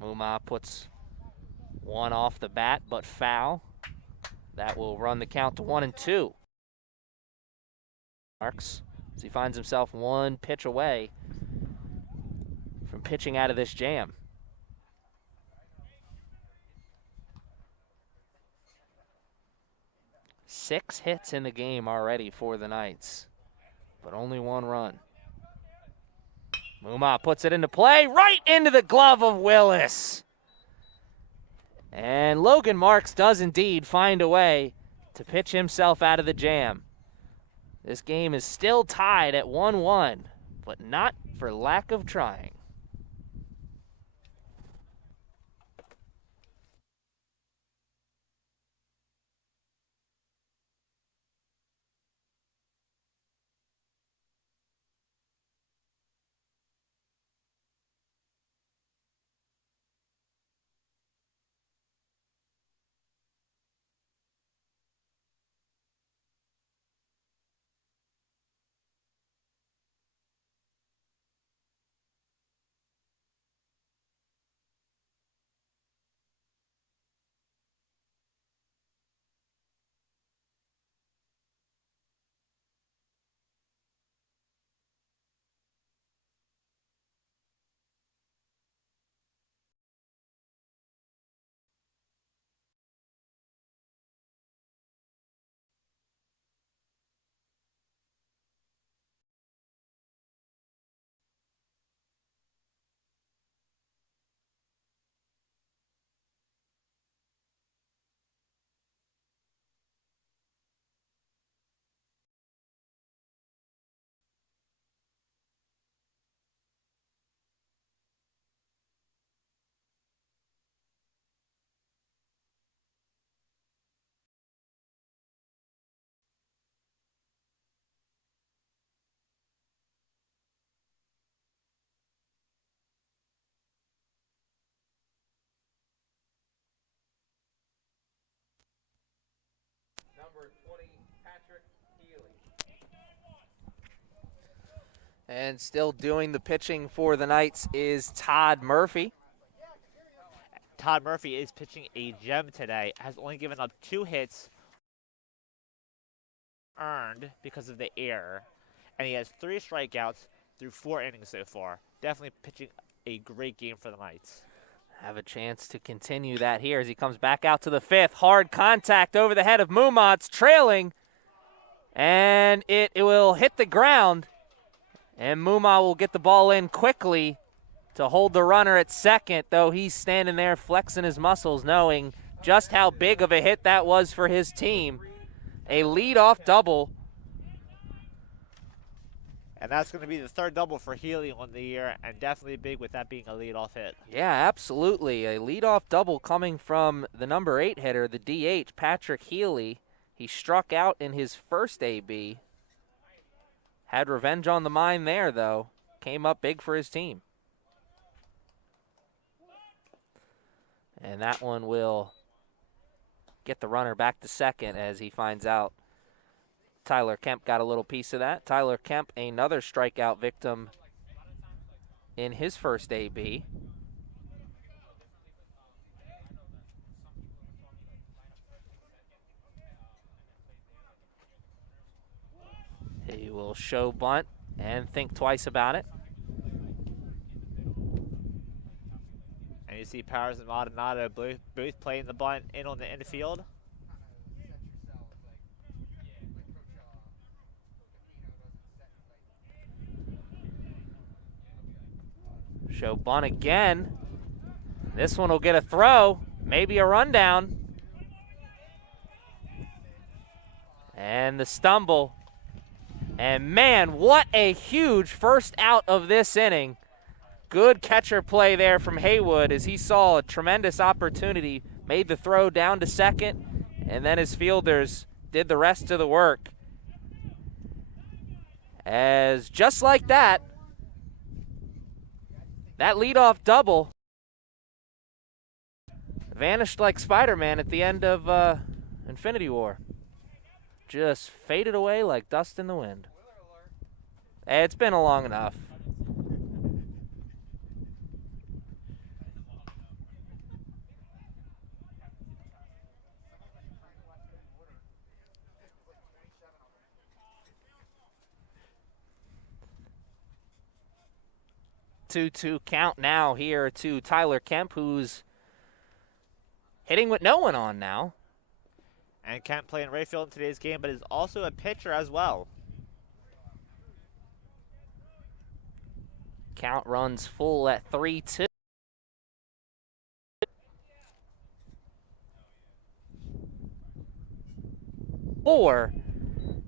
Muma puts one off the bat, but foul. That will run the count to 1-2. Marks, as he finds himself 1 pitch away from pitching out of this jam. Six hits in the game already for the Knights, but only 1 run. Muma puts it into play, right into the glove of Willis. And Logan Marks does indeed find a way to pitch himself out of the jam. This game is still tied at 1-1, but not for lack of trying. Number 20, Patrick Healy. And still doing the pitching for the Knights is Todd Murphy. Todd Murphy is pitching a gem today, has only given up 2 hits earned because of the error, and he has 3 strikeouts through 4 innings so far. Definitely pitching a great game for the Knights. Have a chance to continue that here as he comes back out to the 5th. Hard contact over the head of Muma. It's trailing, and it will hit the ground, and Muma will get the ball in quickly to hold the runner at second, though he's standing there flexing his muscles, knowing just how big of a hit that was for his team. A leadoff double. And that's going to be the 3rd double for Healy on the year, and definitely big with that being a leadoff hit. Yeah, absolutely. A leadoff double coming from the number 8 hitter, the DH, Patrick Healy. He struck out in his first AB. Had revenge on the mind there, though. Came up big for his team. And that one will get the runner back to second as he finds out Tyler Kemp got a little piece of that. Tyler Kemp, another strikeout victim in his first AB. He will show bunt and think twice about it. And you see Powers and Maldonado both playing the bunt in on the infield. Show bunt again. This one will get a throw, maybe a rundown. And the stumble. And man, what a huge first out of this inning. Good catcher play there from Haywood as he saw a tremendous opportunity, made the throw down to second, and then his fielders did the rest of the work. As just like that, that leadoff double vanished like Spider-Man at the end of Infinity War. Just faded away like dust in the wind. It's been long enough. Two count now here to Tyler Kemp, who's hitting with no one on now. And Kemp playing right field in today's game, but is also a pitcher as well. Count runs full at 3-2.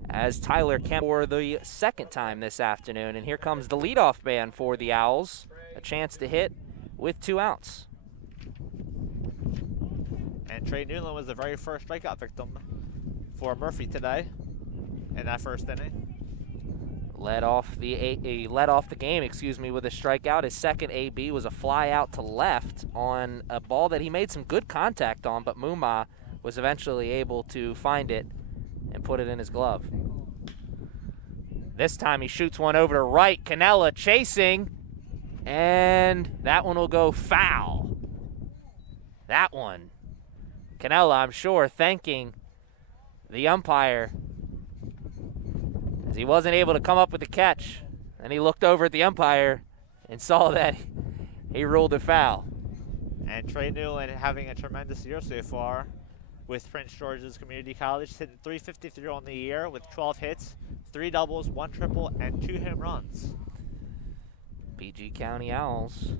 As Tyler Kemp for the second time this afternoon. And here comes the leadoff man for the Owls. A chance to hit with 2 outs. And Trey Newland was the very first strikeout victim for Murphy today in that first inning. Led off the game, with a strikeout. His second AB was a fly out to left on a ball that he made some good contact on, but Mumma was eventually able to find it and put it in his glove. This time he shoots one over to right. Canella chasing, and that one will go foul. That one. Canella, I'm sure, thanking the umpire as he wasn't able to come up with the catch. And he looked over at the umpire and saw that he ruled it foul. And Trey Newland having a tremendous year so far with Prince George's Community College, hitting .353 on the year with 12 hits, 3 doubles, 1 triple, and 2 home runs. PG County Owls.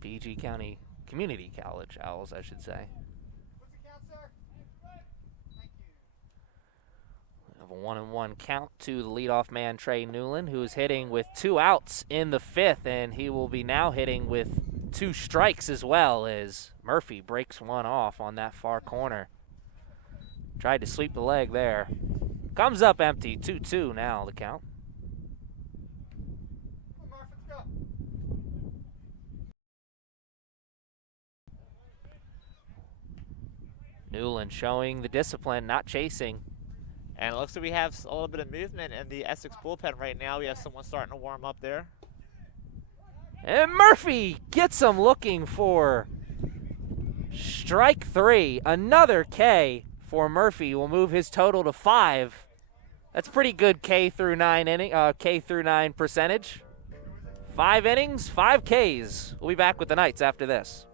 PG County Community College Owls, I should say. We have a 1-1 count to the leadoff man, Trey Newland, who is hitting with 2 outs in the 5th, and he will be now hitting with 2 strikes as well as Murphy breaks one off on that far corner. Tried to sweep the leg there. Comes up empty, 2-2 now the count. Newland showing the discipline, not chasing. And it looks like we have a little bit of movement in the Essex bullpen right now. We have someone starting to warm up there. And Murphy gets him looking for strike 3. Another K for Murphy will move his total to 5. That's pretty good K through 9 percentage. 5 innings, 5 Ks. We'll be back with the Knights after this.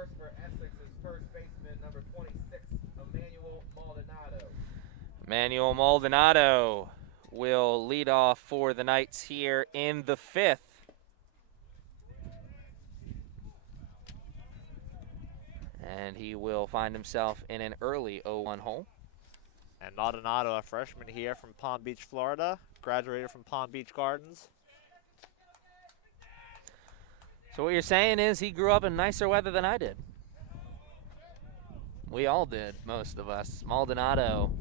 first for Essex's first baseman, number 26, Emmanuel Maldonado. Emmanuel Maldonado will lead off for the Knights here in the 5th. And he will find himself in an early 0-1 hole. And Maldonado, a freshman here from Palm Beach, Florida, graduated from Palm Beach Gardens. So what you're saying is he grew up in nicer weather than I did. We all did, most of us. Maldonado,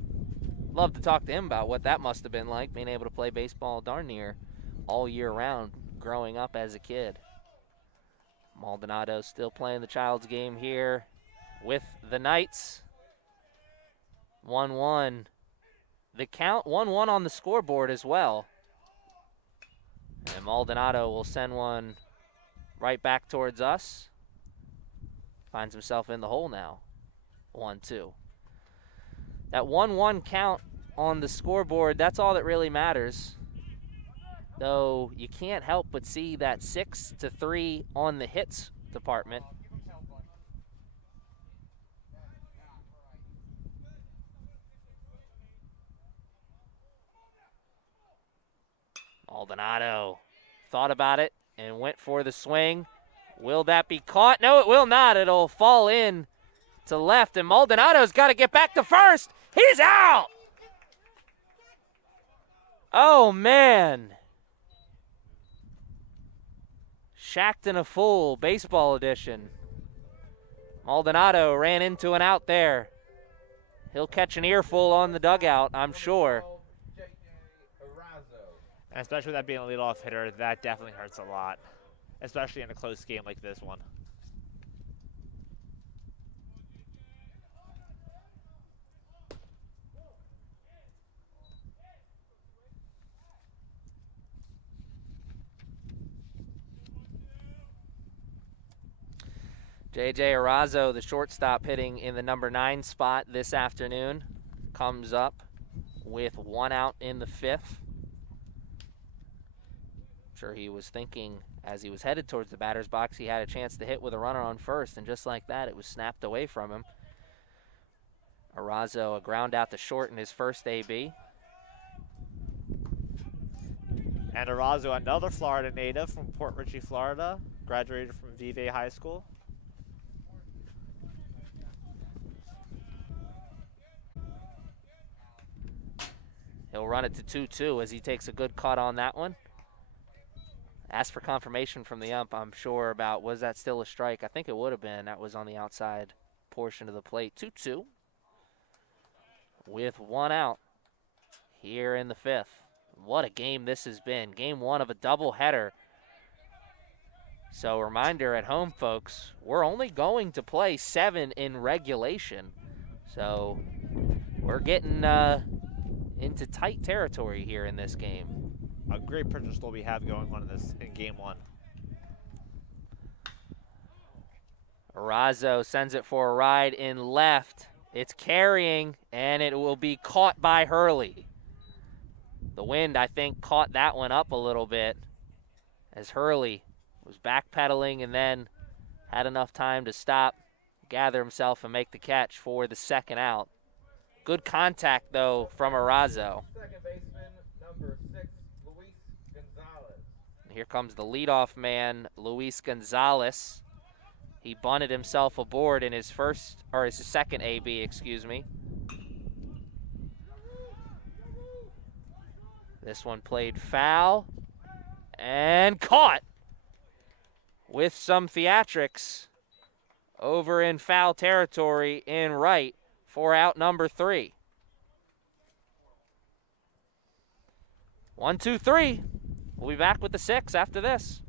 love to talk to him about what that must have been like, being able to play baseball darn near all year round growing up as a kid. Maldonado still playing the child's game here with the Knights. 1-1. The count, 1-1 on the scoreboard as well. And Maldonado will send one right back towards us. Finds himself in the hole now. 1-2. That 1-1 count on the scoreboard, that's all that really matters. Though you can't help but see that 6-3 on the hits department. Maldonado thought about it and went for the swing. Will that be caught? No, it will not. It'll fall in to left, and Maldonado's got to get back to first. He's out! Oh, man. Shacked in a fool, baseball edition. Maldonado ran into an out there. He'll catch an earful on the dugout, I'm sure. And especially with that being a leadoff hitter, that definitely hurts a lot, especially in a close game like this one. J.J. Arazo, the shortstop, hitting in the number 9 spot this afternoon, comes up with 1 out in the 5th. Sure, he was thinking as he was headed towards the batter's box he had a chance to hit with a runner on first, and just like that, it was snapped away from him. Arazo, a ground out to short in his first AB. And Arazo, another Florida native from Port Richey, Florida, graduated from Vevay High School. He'll run it to 2-2 as he takes a good cut on that one. Asked for confirmation from the ump, I'm sure, about was that still a strike. I think it would have been. That was on the outside portion of the plate. 2-2 with 1 out here in the 5th. What a game this has been. Game 1 of a doubleheader. So reminder at home, folks, we're only going to play 7 in regulation. So we're getting into tight territory here in this game. A great pitcher still we have going on in game 1. Arazo sends it for a ride in left. It's carrying, and it will be caught by Hurley. The wind, I think, caught that one up a little bit as Hurley was backpedaling and then had enough time to stop, gather himself, and make the catch for the 2nd out. Good contact, though, from Arazo. Second baseman, number 6, Luis Gonzalez. Here comes the leadoff man, Luis Gonzalez. He bunted himself aboard in his second AB, excuse me. This one played foul and caught with some theatrics over in foul territory in right for out number 3. 1-2-3. We'll be back with the 6 after this.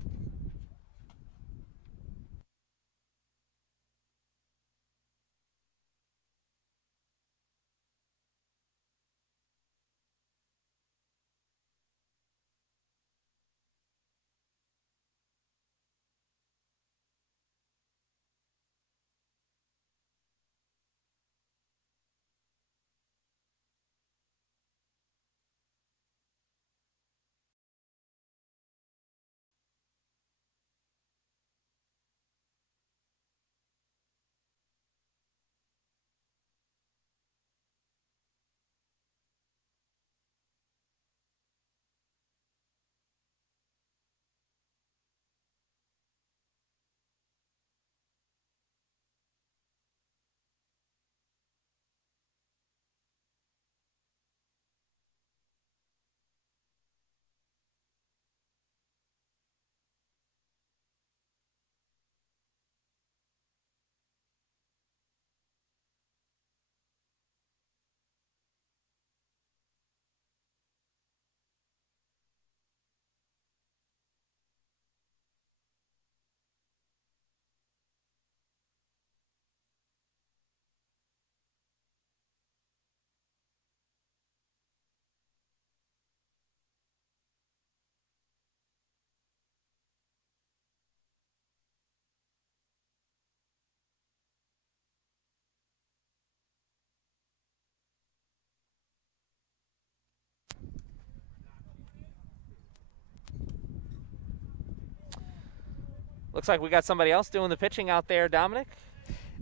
Looks like we got somebody else doing the pitching out there, Dominic.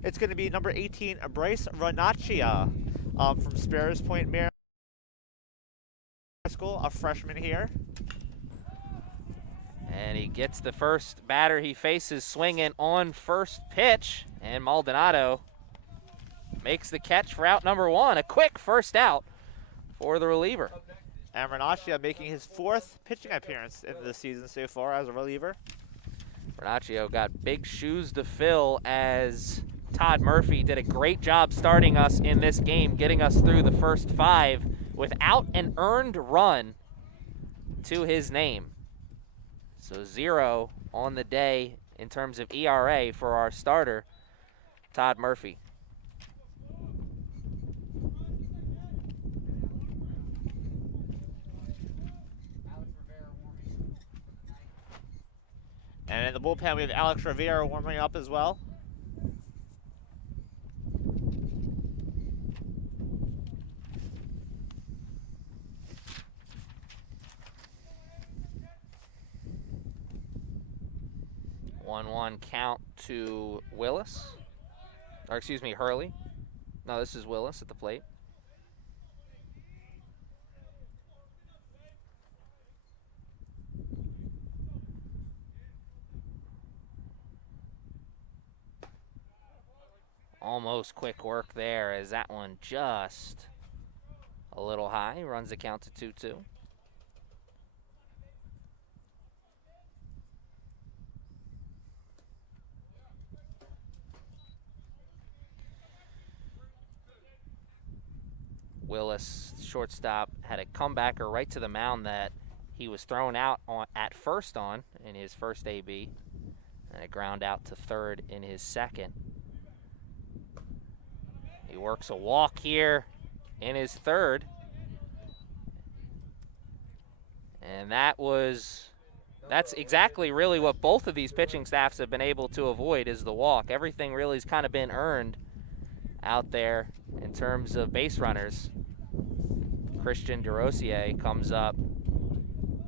It's going to be number 18, Bryce Ranaccia from Sparrows Point, Maryland School, a freshman here. And he gets the first batter he faces swinging on first pitch. And Maldonado makes the catch for out number 1. A quick first out for the reliever. And Ranaccia making his 4th pitching appearance in the season so far as a reliever. Ranaccio got big shoes to fill as Todd Murphy did a great job starting us in this game, getting us through the first 5 without an earned run to his name. So 0 on the day in terms of ERA for our starter, Todd Murphy. And in the bullpen, we have Alex Rivera warming up as well. One count to Willis. Or excuse me, Hurley. No, this is Willis at the plate. Almost quick work there as that one just a little high. Runs the count to 2-2. Willis, shortstop, had a comebacker right to the mound that he was thrown out on at first on in his first AB, and a ground out to third in his second. He works a walk here in his third, and that's exactly really what both of these pitching staffs have been able to avoid, is the walk. Everything really has kind of been earned out there in terms of base runners. Christian DeRosier comes up,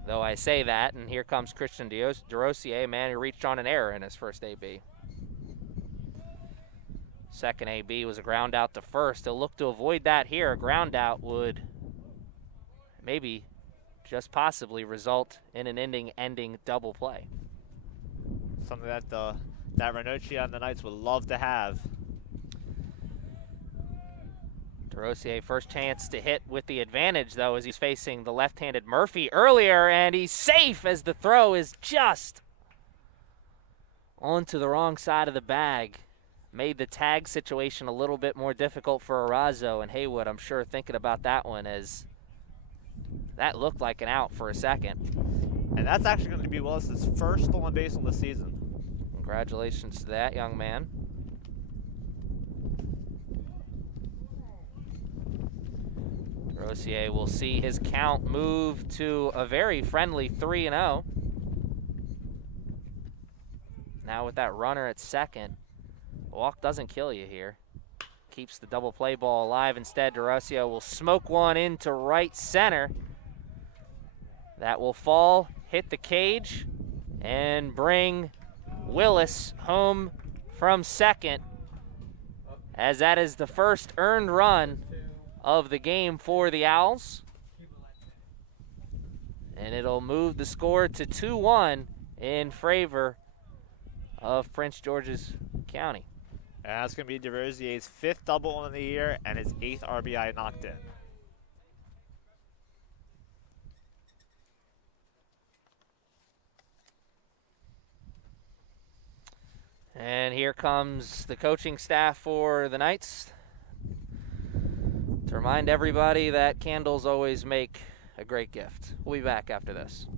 though I say that, and here comes Christian DeRosier, a man who reached on an error in his first AB. Second AB was a ground out to first. He'll look to avoid that here. A ground out would maybe, just possibly, result in an ending double play. Something that Ranocchia and the Knights would love to have. DeRosier, first chance to hit with the advantage, though, as he's facing the left-handed Murphy earlier, and he's safe as the throw is just onto the wrong side of the bag. Made the tag situation a little bit more difficult for Arazo, and Haywood, I'm sure, thinking about that one, as that looked like an out for a second. And that's actually going to be Willis's first stolen base on the season. Congratulations to that young man. Rosier will see his count move to a very friendly 3-0. Now with that runner at second, walk doesn't kill you here. Keeps the double play ball alive. Instead, DeRosio will smoke one into right center. That will fall, hit the cage, and bring Willis home from second, as that is the first earned run of the game for the Owls. And it'll move the score to 2-1 in favor of Prince George's County. And that's going to be DeRosier's 5th double in the year and his 8th RBI knocked in. And here comes the coaching staff for the Knights to remind everybody that candles always make a great gift. We'll be back after this.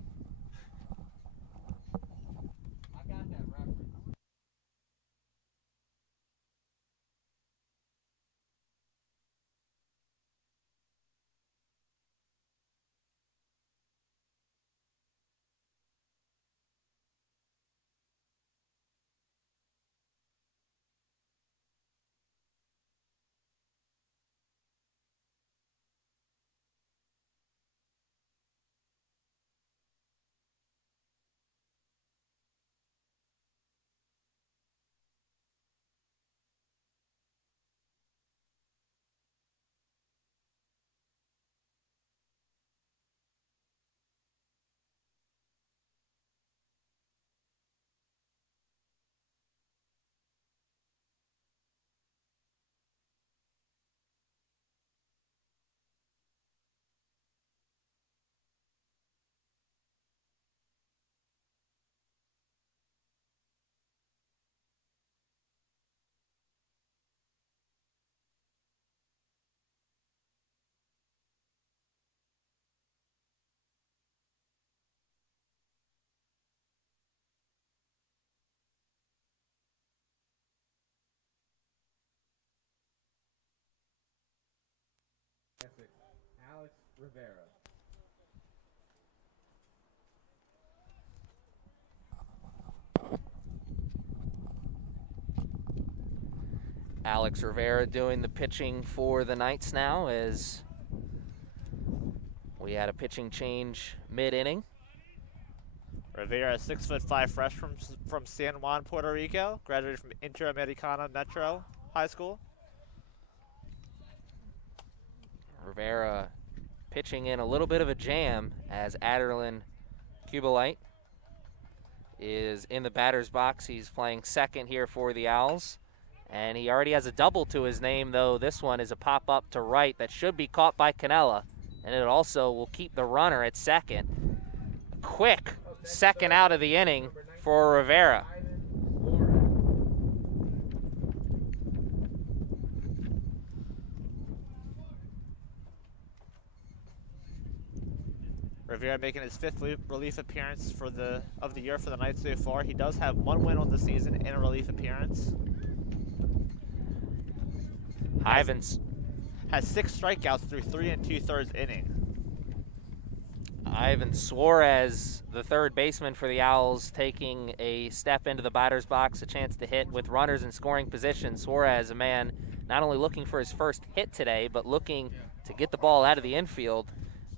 Rivera. Alex Rivera doing the pitching for the Knights now as we had a pitching change mid-inning. Rivera, 6'5" fresh from San Juan, Puerto Rico. Graduated from Interamericana Metro High School. Rivera pitching in a little bit of a jam as Adderlin Kubalite is in the batter's box. He's playing second here for the Owls. And he already has a double to his name, though this one is a pop-up to right that should be caught by Canella. And it also will keep the runner at second. A quick second out of the inning for Rivera. Rivera making his 5th relief appearance of the year for the Knights so far. He does have 1 win on the season in a relief appearance. Ivans has 6 strikeouts through 3 2/3 inning. Ivan Suarez, the third baseman for the Owls, taking a step into the batter's box, a chance to hit with runners in scoring position. Suarez, a man not only looking for his first hit today, but looking to get the ball out of the infield,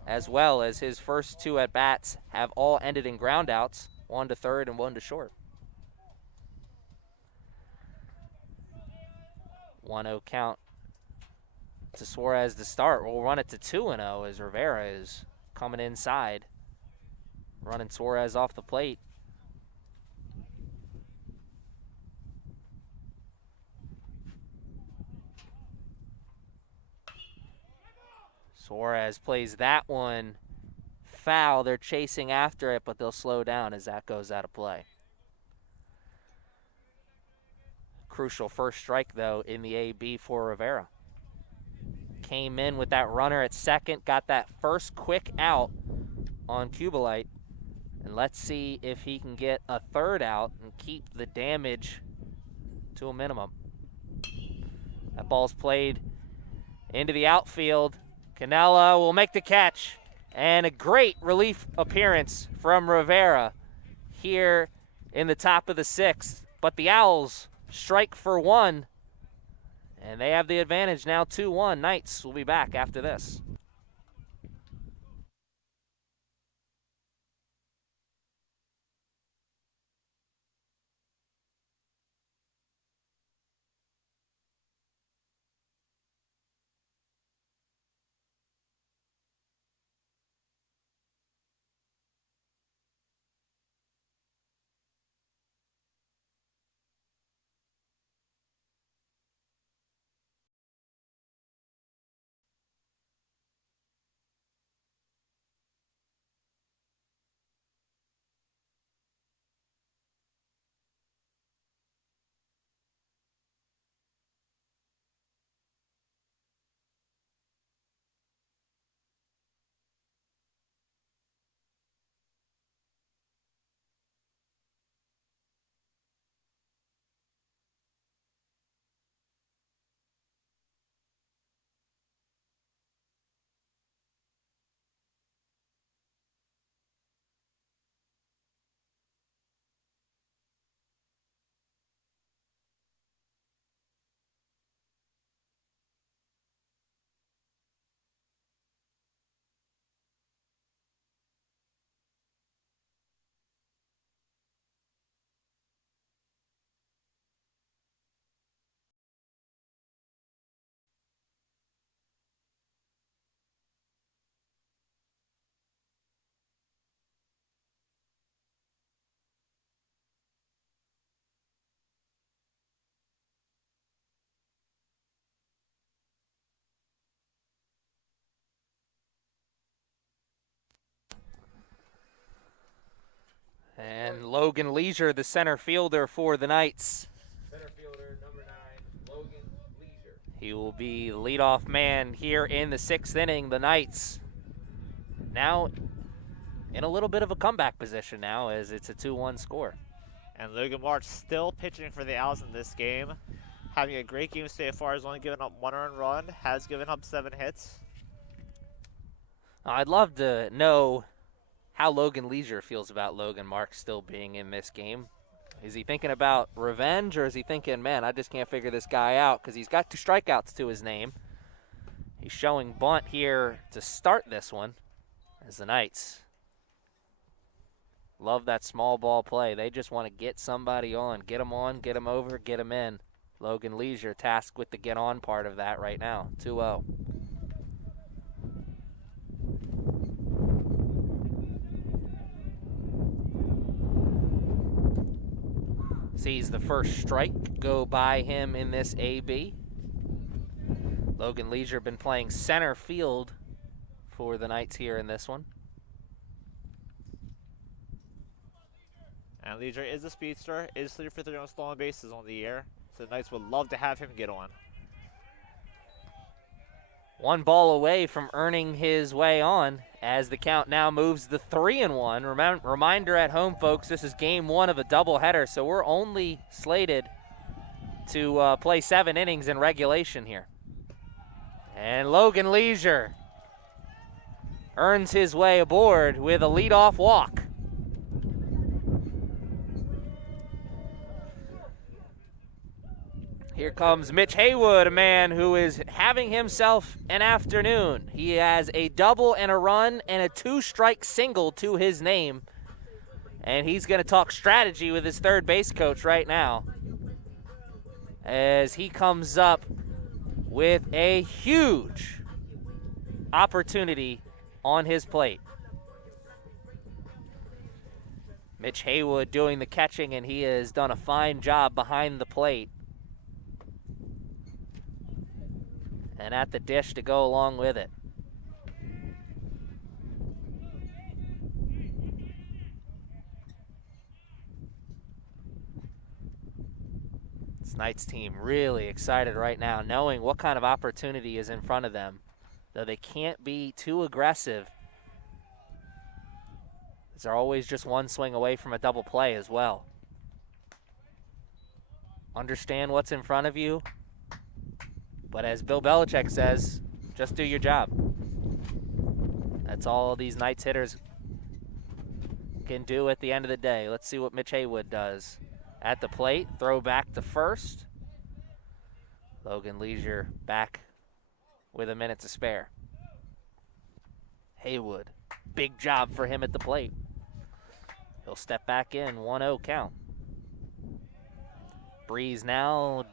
as well as his first 2 at-bats have all ended in groundouts, 1 to third and 1 to short. 1-0 count to Suarez to start. We'll run it to 2-0 as Rivera is coming inside, running Suarez off the plate. Suarez plays that one foul. They're chasing after it, but they'll slow down as that goes out of play. Crucial first strike, though, in the AB for Rivera. Came in with that runner at second, got that first quick out on Kubalite. And let's see if he can get a third out and keep the damage to a minimum. That ball's played into the outfield. Canella will make the catch. And a great relief appearance from Rivera here in the top of the 6th. But the Owls strike for 1. And they have the advantage now, 2-1. Knights will be back after this. And Logan Leisure, the center fielder for the Knights. Center fielder, number 9, Logan Leisure. He will be the leadoff man here in the 6th inning. The Knights now in a little bit of a comeback position now as it's a 2-1 score. And Logan March still pitching for the Owls in this game. Having a great game so far. Has only given up 1 earned run. Has given up 7 hits. I'd love to know how Logan Leisure feels about Logan Marks still being in this game. Is he thinking about revenge, or is he thinking, man, I just can't figure this guy out because he's got 2 strikeouts to his name. He's showing bunt here to start this one as the Knights love that small ball play. They just want to get somebody on, get him over, get him in. Logan Leisure tasked with the get on part of that right now. 2-0. Sees the first strike go by him in this AB. Logan Leisure been playing center field for the Knights here in this one. And Leisure is a speedster, is 3 for 3 on stolen bases on the year, so the Knights would love to have him get on. 1 ball away from earning his way on as the count now moves to 3-1. Reminder at home, folks, this is game 1 of a doubleheader, so we're only slated to play 7 innings in regulation here. And Logan Leisure earns his way aboard with a leadoff walk. Here comes Mitch Haywood, a man who is having himself an afternoon. He has a double and a run and a 2-strike single to his name. And he's going to talk strategy with his third base coach right now as he comes up with a huge opportunity on his plate. Mitch Haywood doing the catching, and he has done a fine job behind the plate. And at the dish to go along with it. This Knights team really excited right now, knowing what kind of opportunity is in front of them. Though they can't be too aggressive, they're always just 1 swing away from a double play as well. Understand what's in front of you. But as Bill Belichick says, just do your job. That's all these Knights hitters can do at the end of the day. Let's see what Mitch Haywood does. At the plate, throw back to first. Logan Leisure back with a minute to spare. Haywood, big job for him at the plate. He'll step back in, 1-0 count. Breeze now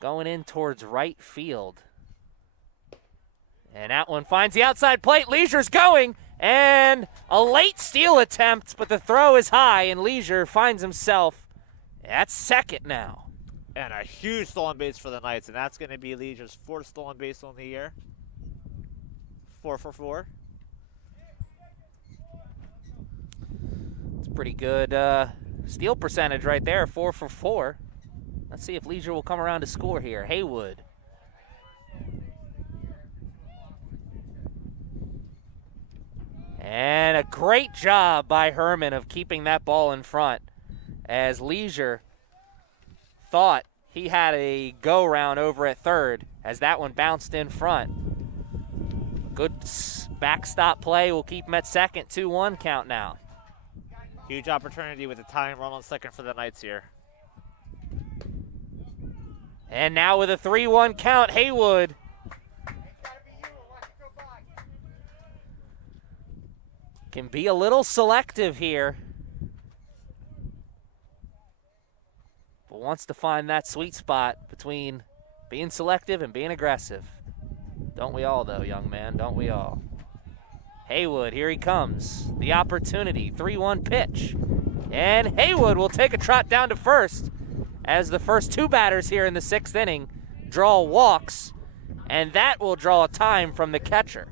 going in towards right field. And that one finds the outside plate. Leisure's going, and a late steal attempt, but the throw is high, and Leisure finds himself at second now. And a huge stolen base for the Knights, and that's going to be Leisure's 4th stolen base on the year. 4 for 4. It's pretty good steal percentage right there, 4 for 4. Let's see if Leisure will come around to score here. Haywood. And a great job by Herman of keeping that ball in front as Leisure thought he had a go-round over at third as that one bounced in front. Good backstop play will keep him at second. 2-1 count now. Huge opportunity with a tying run on second for the Knights here. And now with a 3-1 count, Haywood can be a little selective here, but wants to find that sweet spot between being selective and being aggressive. Don't we all, though, young man? Don't we all? Haywood, here he comes. The opportunity, 3-1 pitch. And Haywood will take a trot down to first as the first 2 batters here in the 6th inning draw walks, and that will draw a time from the catcher.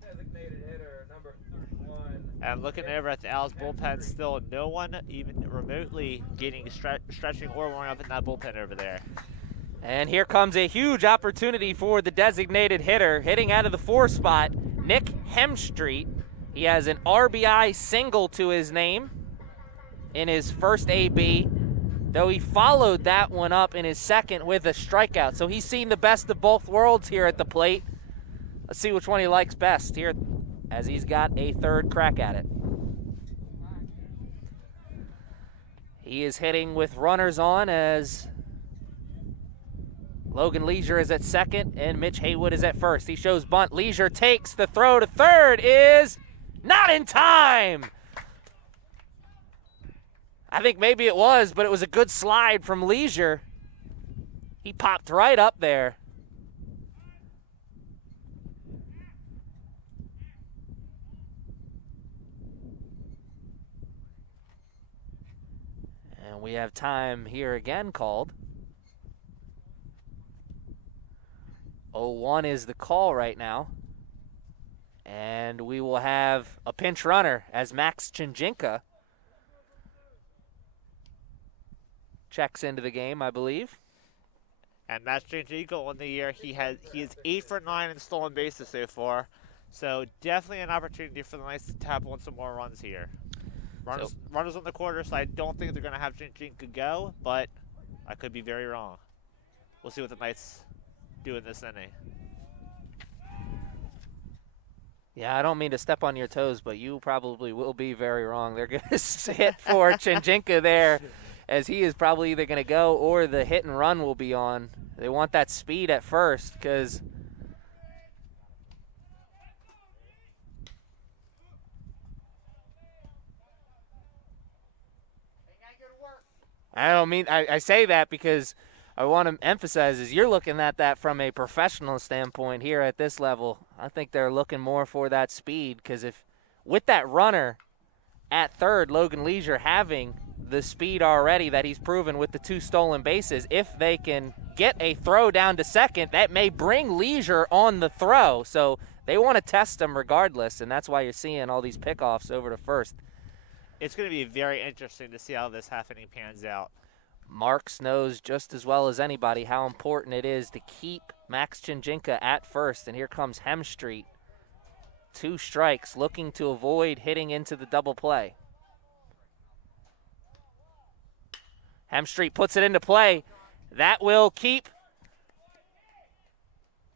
Designated hitter number 31. And looking over at the Owls bullpen, still no one even remotely getting stretching or warming up in that bullpen over there. And here comes a huge opportunity for the designated hitter. Hitting out of the 4 spot, Nick Hemstreet. He has an RBI single to his name in his first AB, though he followed that one up in his second with a strikeout. So he's seen the best of both worlds here at the plate. Let's see which one he likes best here, as he's got a third crack at it. He is hitting with runners on as Logan Leisure is at second and Mitch Haywood is at first. He shows bunt. Leisure takes the throw to third, is not in time. I think maybe it was, but it was a good slide from Leisure. He popped right up there. And we have time here again called. 0-1 is the call right now. And we will have a pinch runner as Max Chinjinka checks into the game, I believe. And Max Chinjinka on the year, he is 8 for 9 in stolen bases so far. So definitely an opportunity for the Knights to tap on some more runs here. Runners on the quarter, so I don't think they're going to have Chinjinka go, but I could be very wrong. We'll see what the Knights do in this inning. Yeah, I don't mean to step on your toes, but you probably will be very wrong. They're going to hit for Chinjinka there, as he is probably either going to go or the hit and run will be on. They want that speed at first because I say that because I want to emphasize is you're looking at that from a professional standpoint here at this level. I think they're looking more for that speed because if with that runner at third, Logan Leisure having the speed already that he's proven with the 2 stolen bases, if they can get a throw down to second, that may bring Leisure on the throw. So they want to test him regardless, and that's why you're seeing all these pickoffs over to first. It's going to be very interesting to see how this half inning pans out. Marks knows just as well as anybody how important it is to keep Max Chinjinka at first, and here comes Hemstreet. 2 strikes, looking to avoid hitting into the double play. Hemstreet puts it into play. That will keep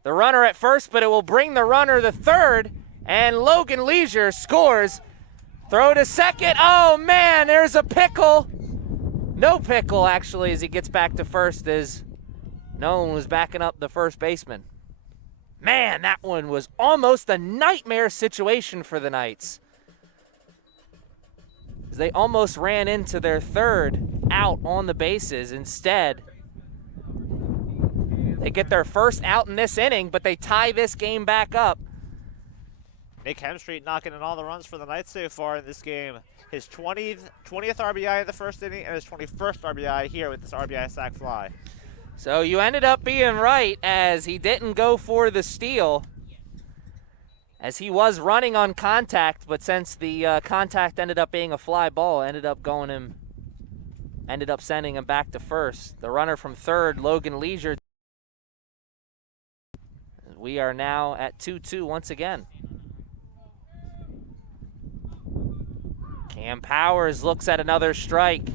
the runner at first, but it will bring the runner to third, and Logan Leisure scores. Throw to second. Oh, man, there's a pickle. No pickle, actually, as he gets back to first, as no one was backing up the first baseman. Man, that one was almost a nightmare situation for the Knights, as they almost ran into their third out on the bases. Instead, they get their first out in this inning, but they tie this game back up. Nick Hemstreet knocking in all the runs for the Knights so far in this game. His 20th RBI in the first inning and his 21st RBI here with this RBI sac fly. So you ended up being right, as he didn't go for the steal, as he was running on contact, but since the contact ended up being a fly ball, ended up sending him back to first. The runner from third, Logan Leisure. We are now at 2-2 once again. Cam Powers looks at another strike.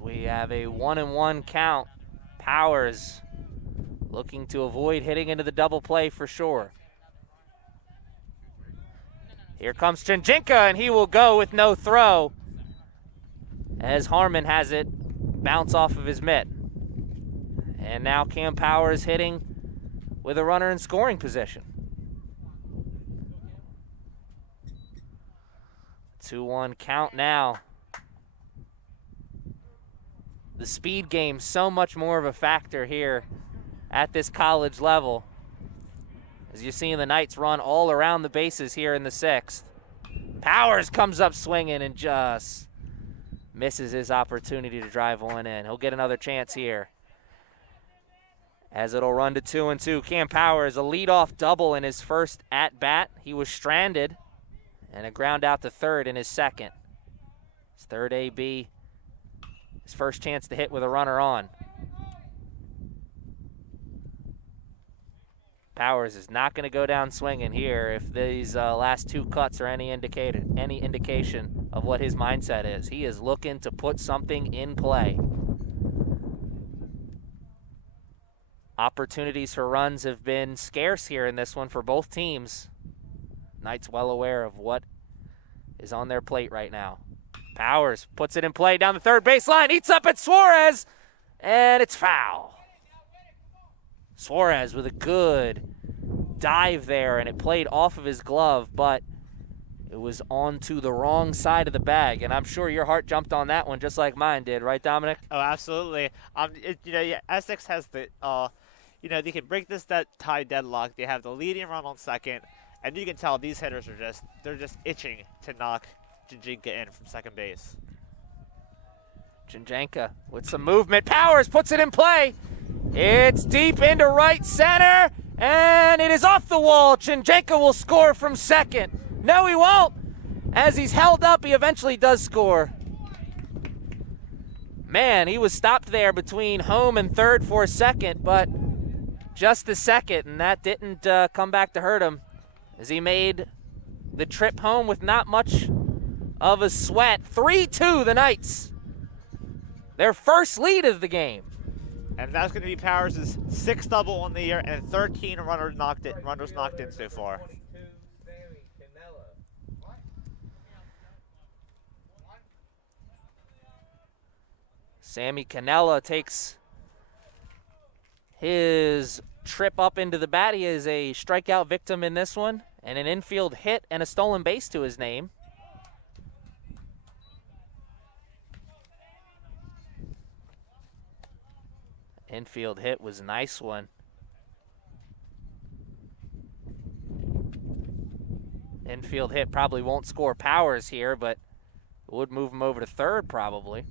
We have a 1-1 count. Powers looking to avoid hitting into the double play for sure. Here comes Chinjinka, and he will go with no throw, as Harmon has it bounce off of his mitt. And now Cam Powers hitting with a runner in scoring position. 2-1 count now. The speed game so much more of a factor here at this college level, as you're seeing the Knights run all around the bases here in the 6th. Powers comes up swinging and just misses his opportunity to drive one in. He'll get another chance here, as it'll run to 2-2. Cam Powers, a leadoff double in his first at-bat. He was stranded, and a ground out to third in his second. His third AB, his first chance to hit with a runner on. Powers is not going to go down swinging here if these last 2 cuts are any indication of what his mindset is. He is looking to put something in play. Opportunities for runs have been scarce here in this one for both teams. Knights well aware of what is on their plate right now. Powers puts it in play down the third baseline, eats up at Suarez, and it's foul. Suarez with a good dive there, and it played off of his glove, but it was onto the wrong side of the bag, and I'm sure your heart jumped on that one just like mine did, right, Dominic? Oh, absolutely. Essex has the, they can break this tie deadlock. They have the leading run on second, and you can tell these hitters they're just itching to knock Jinjinka in from second base. Jinjinka with some movement. Powers puts it in play. It's deep into right center, and it is off the wall. Jinjinka will score from second. No, he won't. As he's held up, he eventually does score. Man, he was stopped there between home and third for a second, but just a second, and that didn't come back to hurt him as he made the trip home with not much of a sweat. 3-2, the Knights. Their first lead of the game. And that's going to be Powers' 6th double on the year and 13 runners knocked in so far. Sammy Cannella takes his trip up into the bat. He is a strikeout victim in this one, and an infield hit and a stolen base to his name. Infield hit was a nice one. Infield hit probably won't score Powers here, but would move him over to third probably.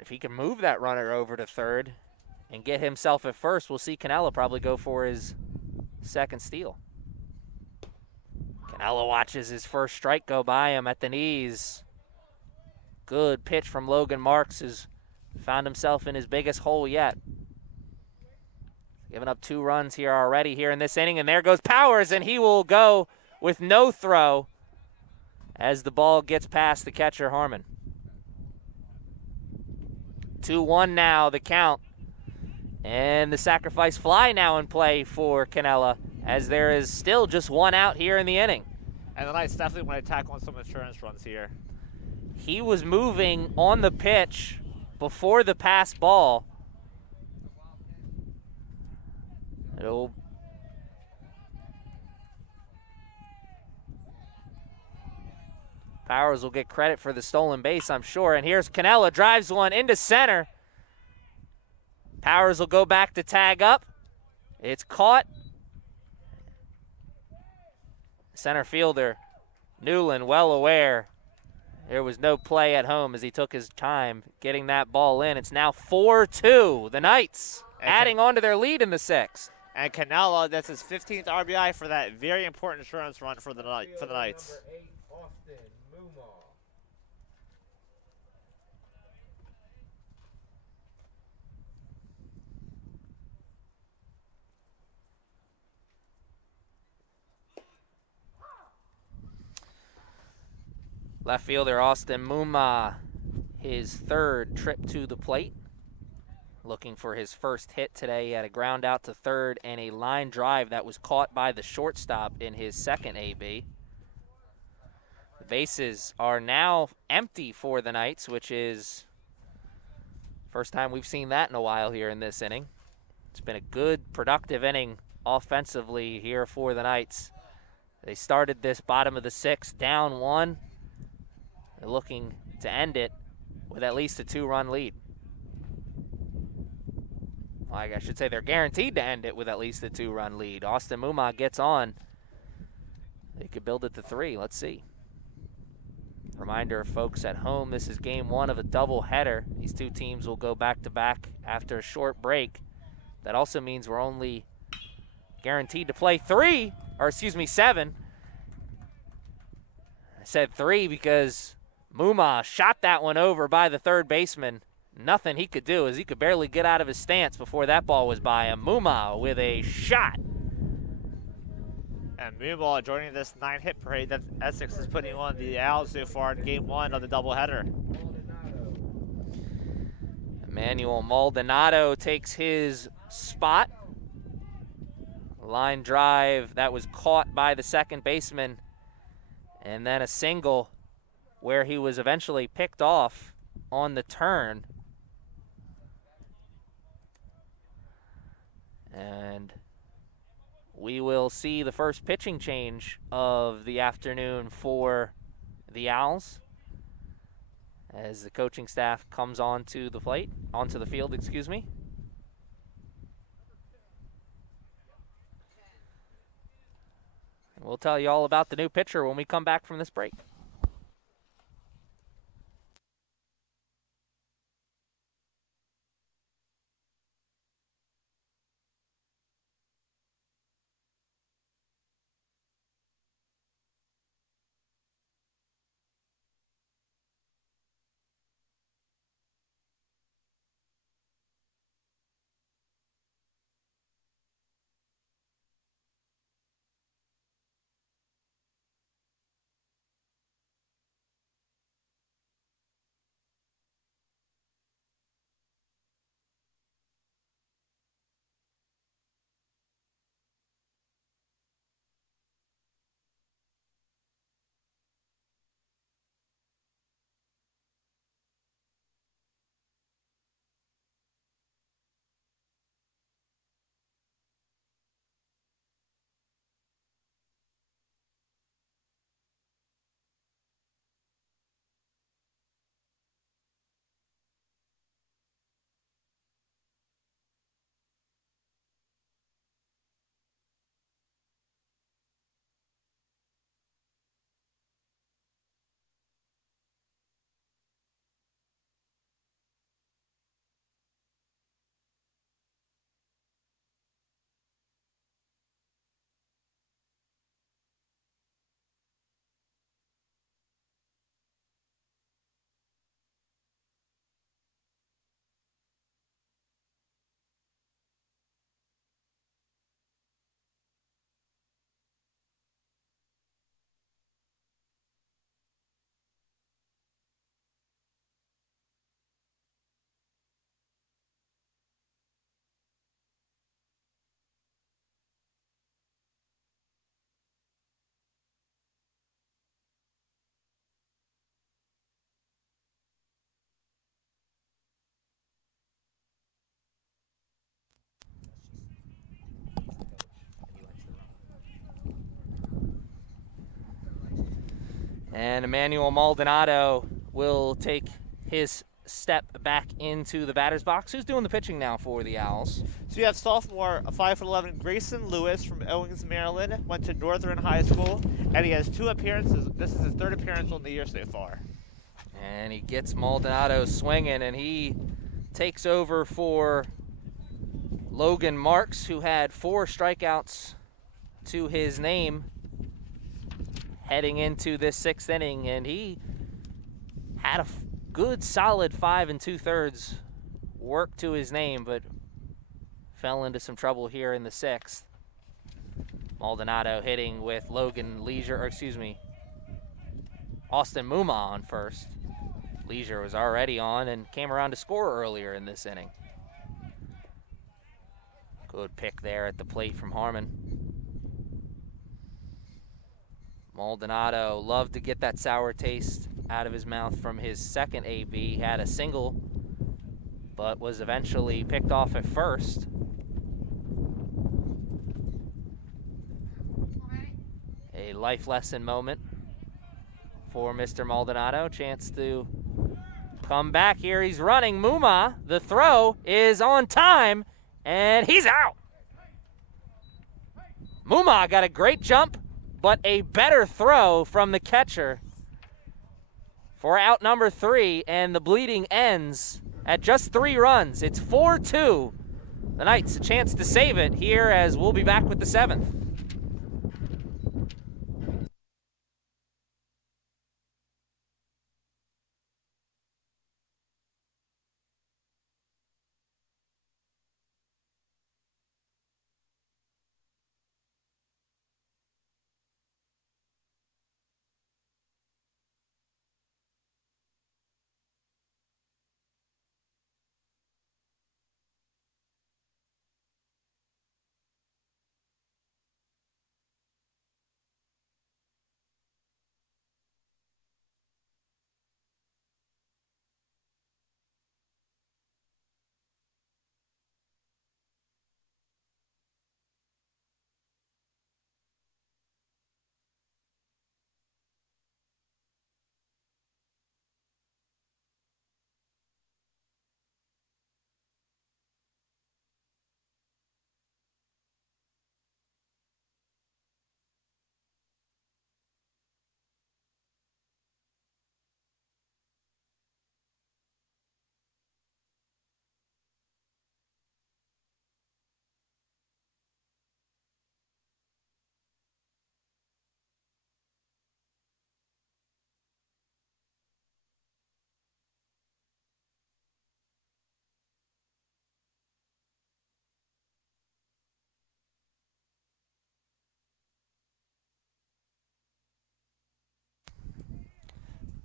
If he can move that runner over to third and get himself at first, we'll see Cannella probably go for his second steal. Cannella watches his first strike go by him at the knees. Good pitch from Logan Marks, who's found himself in his biggest hole yet. Giving up 2 runs here already here in this inning, and there goes Powers, and he will go with no throw as the ball gets past the catcher, Harmon. 2-1 now, the count. And the sacrifice fly now in play for Cannella, as there is still just 1 out here in the inning. And the Knights definitely want to tackle on some insurance runs here. He was moving on the pitch before the pass ball. Powers will get credit for the stolen base, I'm sure. And here's Cannella, drives one into center. Powers will go back to tag up. It's caught. Center fielder Newland well aware there was no play at home as he took his time getting that ball in. It's now 4-2. The Knights adding on to their lead in the 6th. And Cannella, that's his 15th RBI for that very important insurance run for the Knights. Number 8, Austin Mumar. Left fielder Austin Muma, his 3rd trip to the plate. Looking for his first hit today. He had a ground out to third and a line drive that was caught by the shortstop in his 2nd AB. The bases are now empty for the Knights, which is first time we've seen that in a while here in this inning. It's been a good, productive inning offensively here for the Knights. They started this bottom of the 6th down 1. They're looking to end it with at least a 2-run lead. Well, I should say they're guaranteed to end it with at least a 2-run lead. Austin Muma gets on. They could build it to 3. Let's see. Reminder, folks at home, this is game 1 of a doubleheader. These 2 teams will go back-to-back after a short break. That also means we're only guaranteed to play 7. I said 3 because Muma shot that one over by the third baseman. Nothing he could do, as he could barely get out of his stance before that ball was by him. Muma with a shot. And meanwhile, joining this 9-hit parade that Essex is putting on the Owls so far in Game 1 of the doubleheader. Emmanuel Maldonado takes his spot. Line drive that was caught by the second baseman. And then a single where he was eventually picked off on the turn. And we will see the first pitching change of the afternoon for the Owls as the coaching staff comes onto the field, excuse me. And we'll tell you all about the new pitcher when we come back from this break. And Emmanuel Maldonado will take his step back into the batter's box. Who's doing the pitching now for the Owls? So you have sophomore 5'11" Grayson Lewis from Owings, Maryland. Went to Northern High School, and he has 2 appearances. This is his 3rd appearance on the year so far. And he gets Maldonado swinging, and he takes over for Logan Marks, who had 4 strikeouts to his name heading into this 6th inning, and he had a good solid 5 2/3 work to his name, but fell into some trouble here in the 6th. Maldonado hitting with Austin Muma on first. Leisure was already on and came around to score earlier in this inning. Good pick there at the plate from Harmon. Maldonado loved to get that sour taste out of his mouth from his second AB. Had a single, but was eventually picked off at first. A life lesson moment for Mr. Maldonado. Chance to come back here. He's running. Muma, the throw is on time, and he's out. Muma got a great jump, but a better throw from the catcher for out number 3, and the bleeding ends at just 3 runs. It's 4-2. The Knights a chance to save it here as we'll be back with the 7th.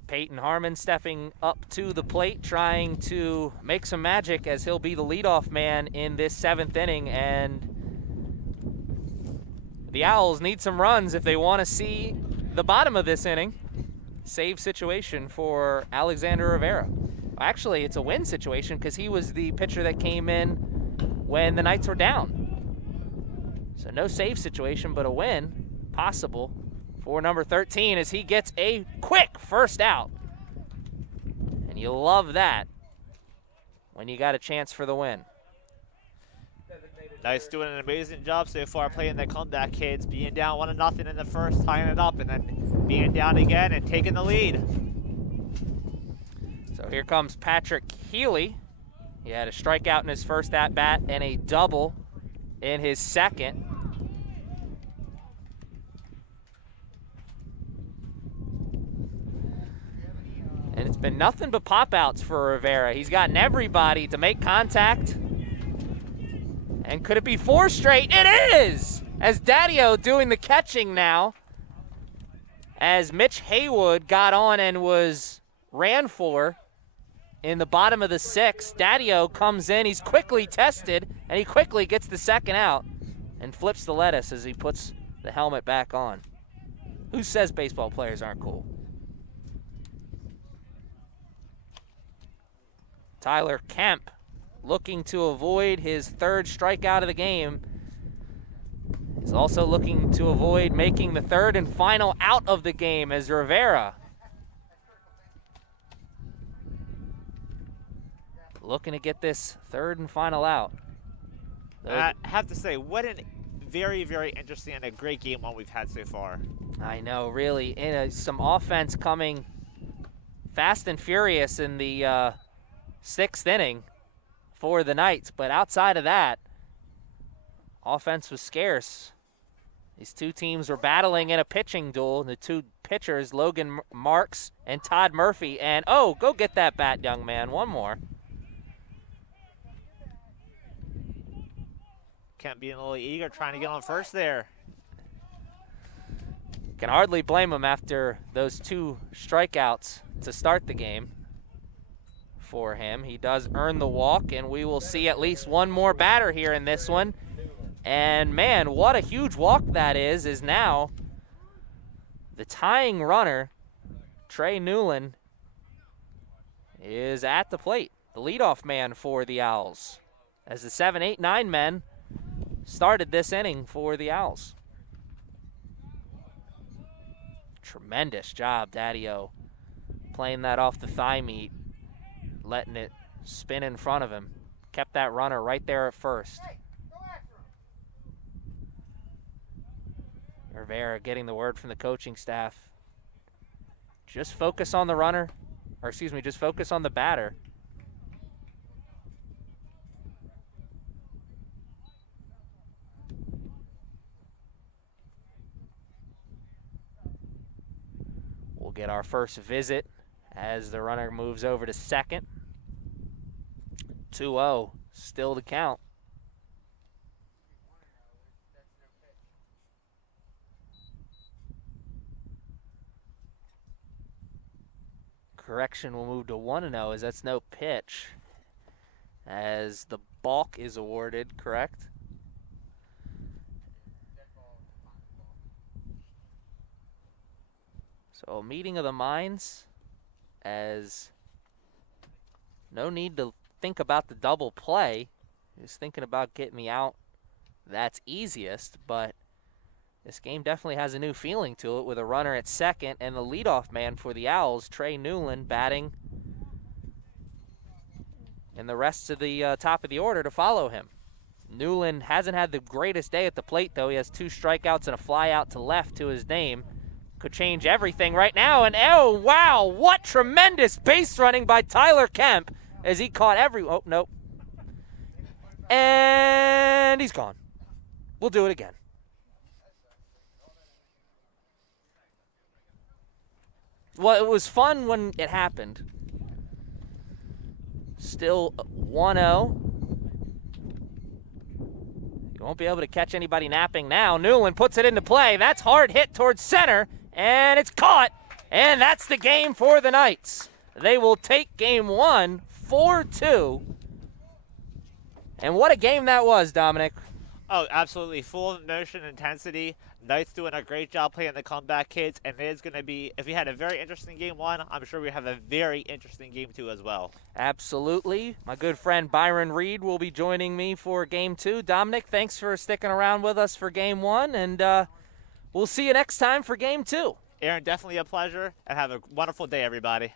Peyton Harmon stepping up to the plate, trying to make some magic as he'll be the leadoff man in this 7th inning. And the Owls need some runs if they want to see the bottom of this inning. Save situation for Alexander Rivera. Actually, it's a win situation because he was the pitcher that came in when the Knights were down. So no save situation, but a win possible for number 13 as he gets a quick first out. And you love that when you got a chance for the win. Nice, doing an amazing job so far playing the comeback kids, being down 1-0 in the first, tying it up, and then being down again and taking the lead. So here comes Patrick Healy. He had a strikeout in his first at-bat and a double in his second. And it's been nothing but pop-outs for Rivera. He's gotten everybody to make contact. And could it be 4 straight? It is! As Daddio doing the catching now. As Mitch Haywood got on and was ran for in the bottom of the 6th. Daddio comes in, he's quickly tested, and he quickly gets the second out and flips the lettuce as he puts the helmet back on. Who says baseball players aren't cool? Tyler Kemp looking to avoid his 3rd strikeout of the game. He's also looking to avoid making the 3rd and final out of the game as Rivera looking to get this 3rd and final out. I have to say, what a very, very interesting and a great game one we've had so far. I know, really. Some offense coming fast and furious in the 6th inning for the Knights. But outside of that, offense was scarce. These two teams were battling in a pitching duel. The two pitchers, Logan Marks and Todd Murphy. And, oh, go get that bat, young man. One more. Kemp being a little eager, trying to get on first there. Can hardly blame him after those 2 strikeouts to start the game for him. He does earn the walk, and we will see at least one more batter here in this one. And, man, what a huge walk that is now the tying runner, Trey Newland, is at the plate, the leadoff man for the Owls, as the 7, 8, 9 men started this inning for the Owls. Tremendous job, Daddio, playing that off the thigh meat, letting it spin in front of him. Kept that runner right there at first. Rivera getting the word from the coaching staff. Just focus on the runner, or excuse me, just focus on the batter. We'll get our first visit as the runner moves over to second. 2-0, still to count. Correction, will move to 1-0 as that's no pitch, as the balk is awarded, correct? So a meeting of the minds, as no need to think about the double play. Just thinking about getting the out that's easiest, but this game definitely has a new feeling to it with a runner at second and the leadoff man for the Owls, Trey Newland, batting and the rest of the top of the order to follow him. Newland hasn't had the greatest day at the plate, though. He has 2 strikeouts and a fly out to left to his name. Could change everything right now, and oh, wow, what tremendous base running by Tyler Kemp as he caught oh, nope. And he's gone. We'll do it again. Well, it was fun when it happened. Still 1-0. You won't be able to catch anybody napping now. Newland puts it into play. That's hard hit towards center, and it's caught And that's the game for the Knights. They will take game 1, 4-2. And what a game that was, Dominic. Oh, absolutely. Full of emotion and intensity. Knights doing a great job playing the comeback kids. And it is going to be, if we had a very interesting game 1, I'm sure we have a very interesting game 2 as well. Absolutely. My good friend Byron Reed will be joining me for game 2. Dominic, thanks for sticking around with us for game 1. And we'll see you next time for game 2. Aaron, definitely a pleasure. And have a wonderful day, everybody.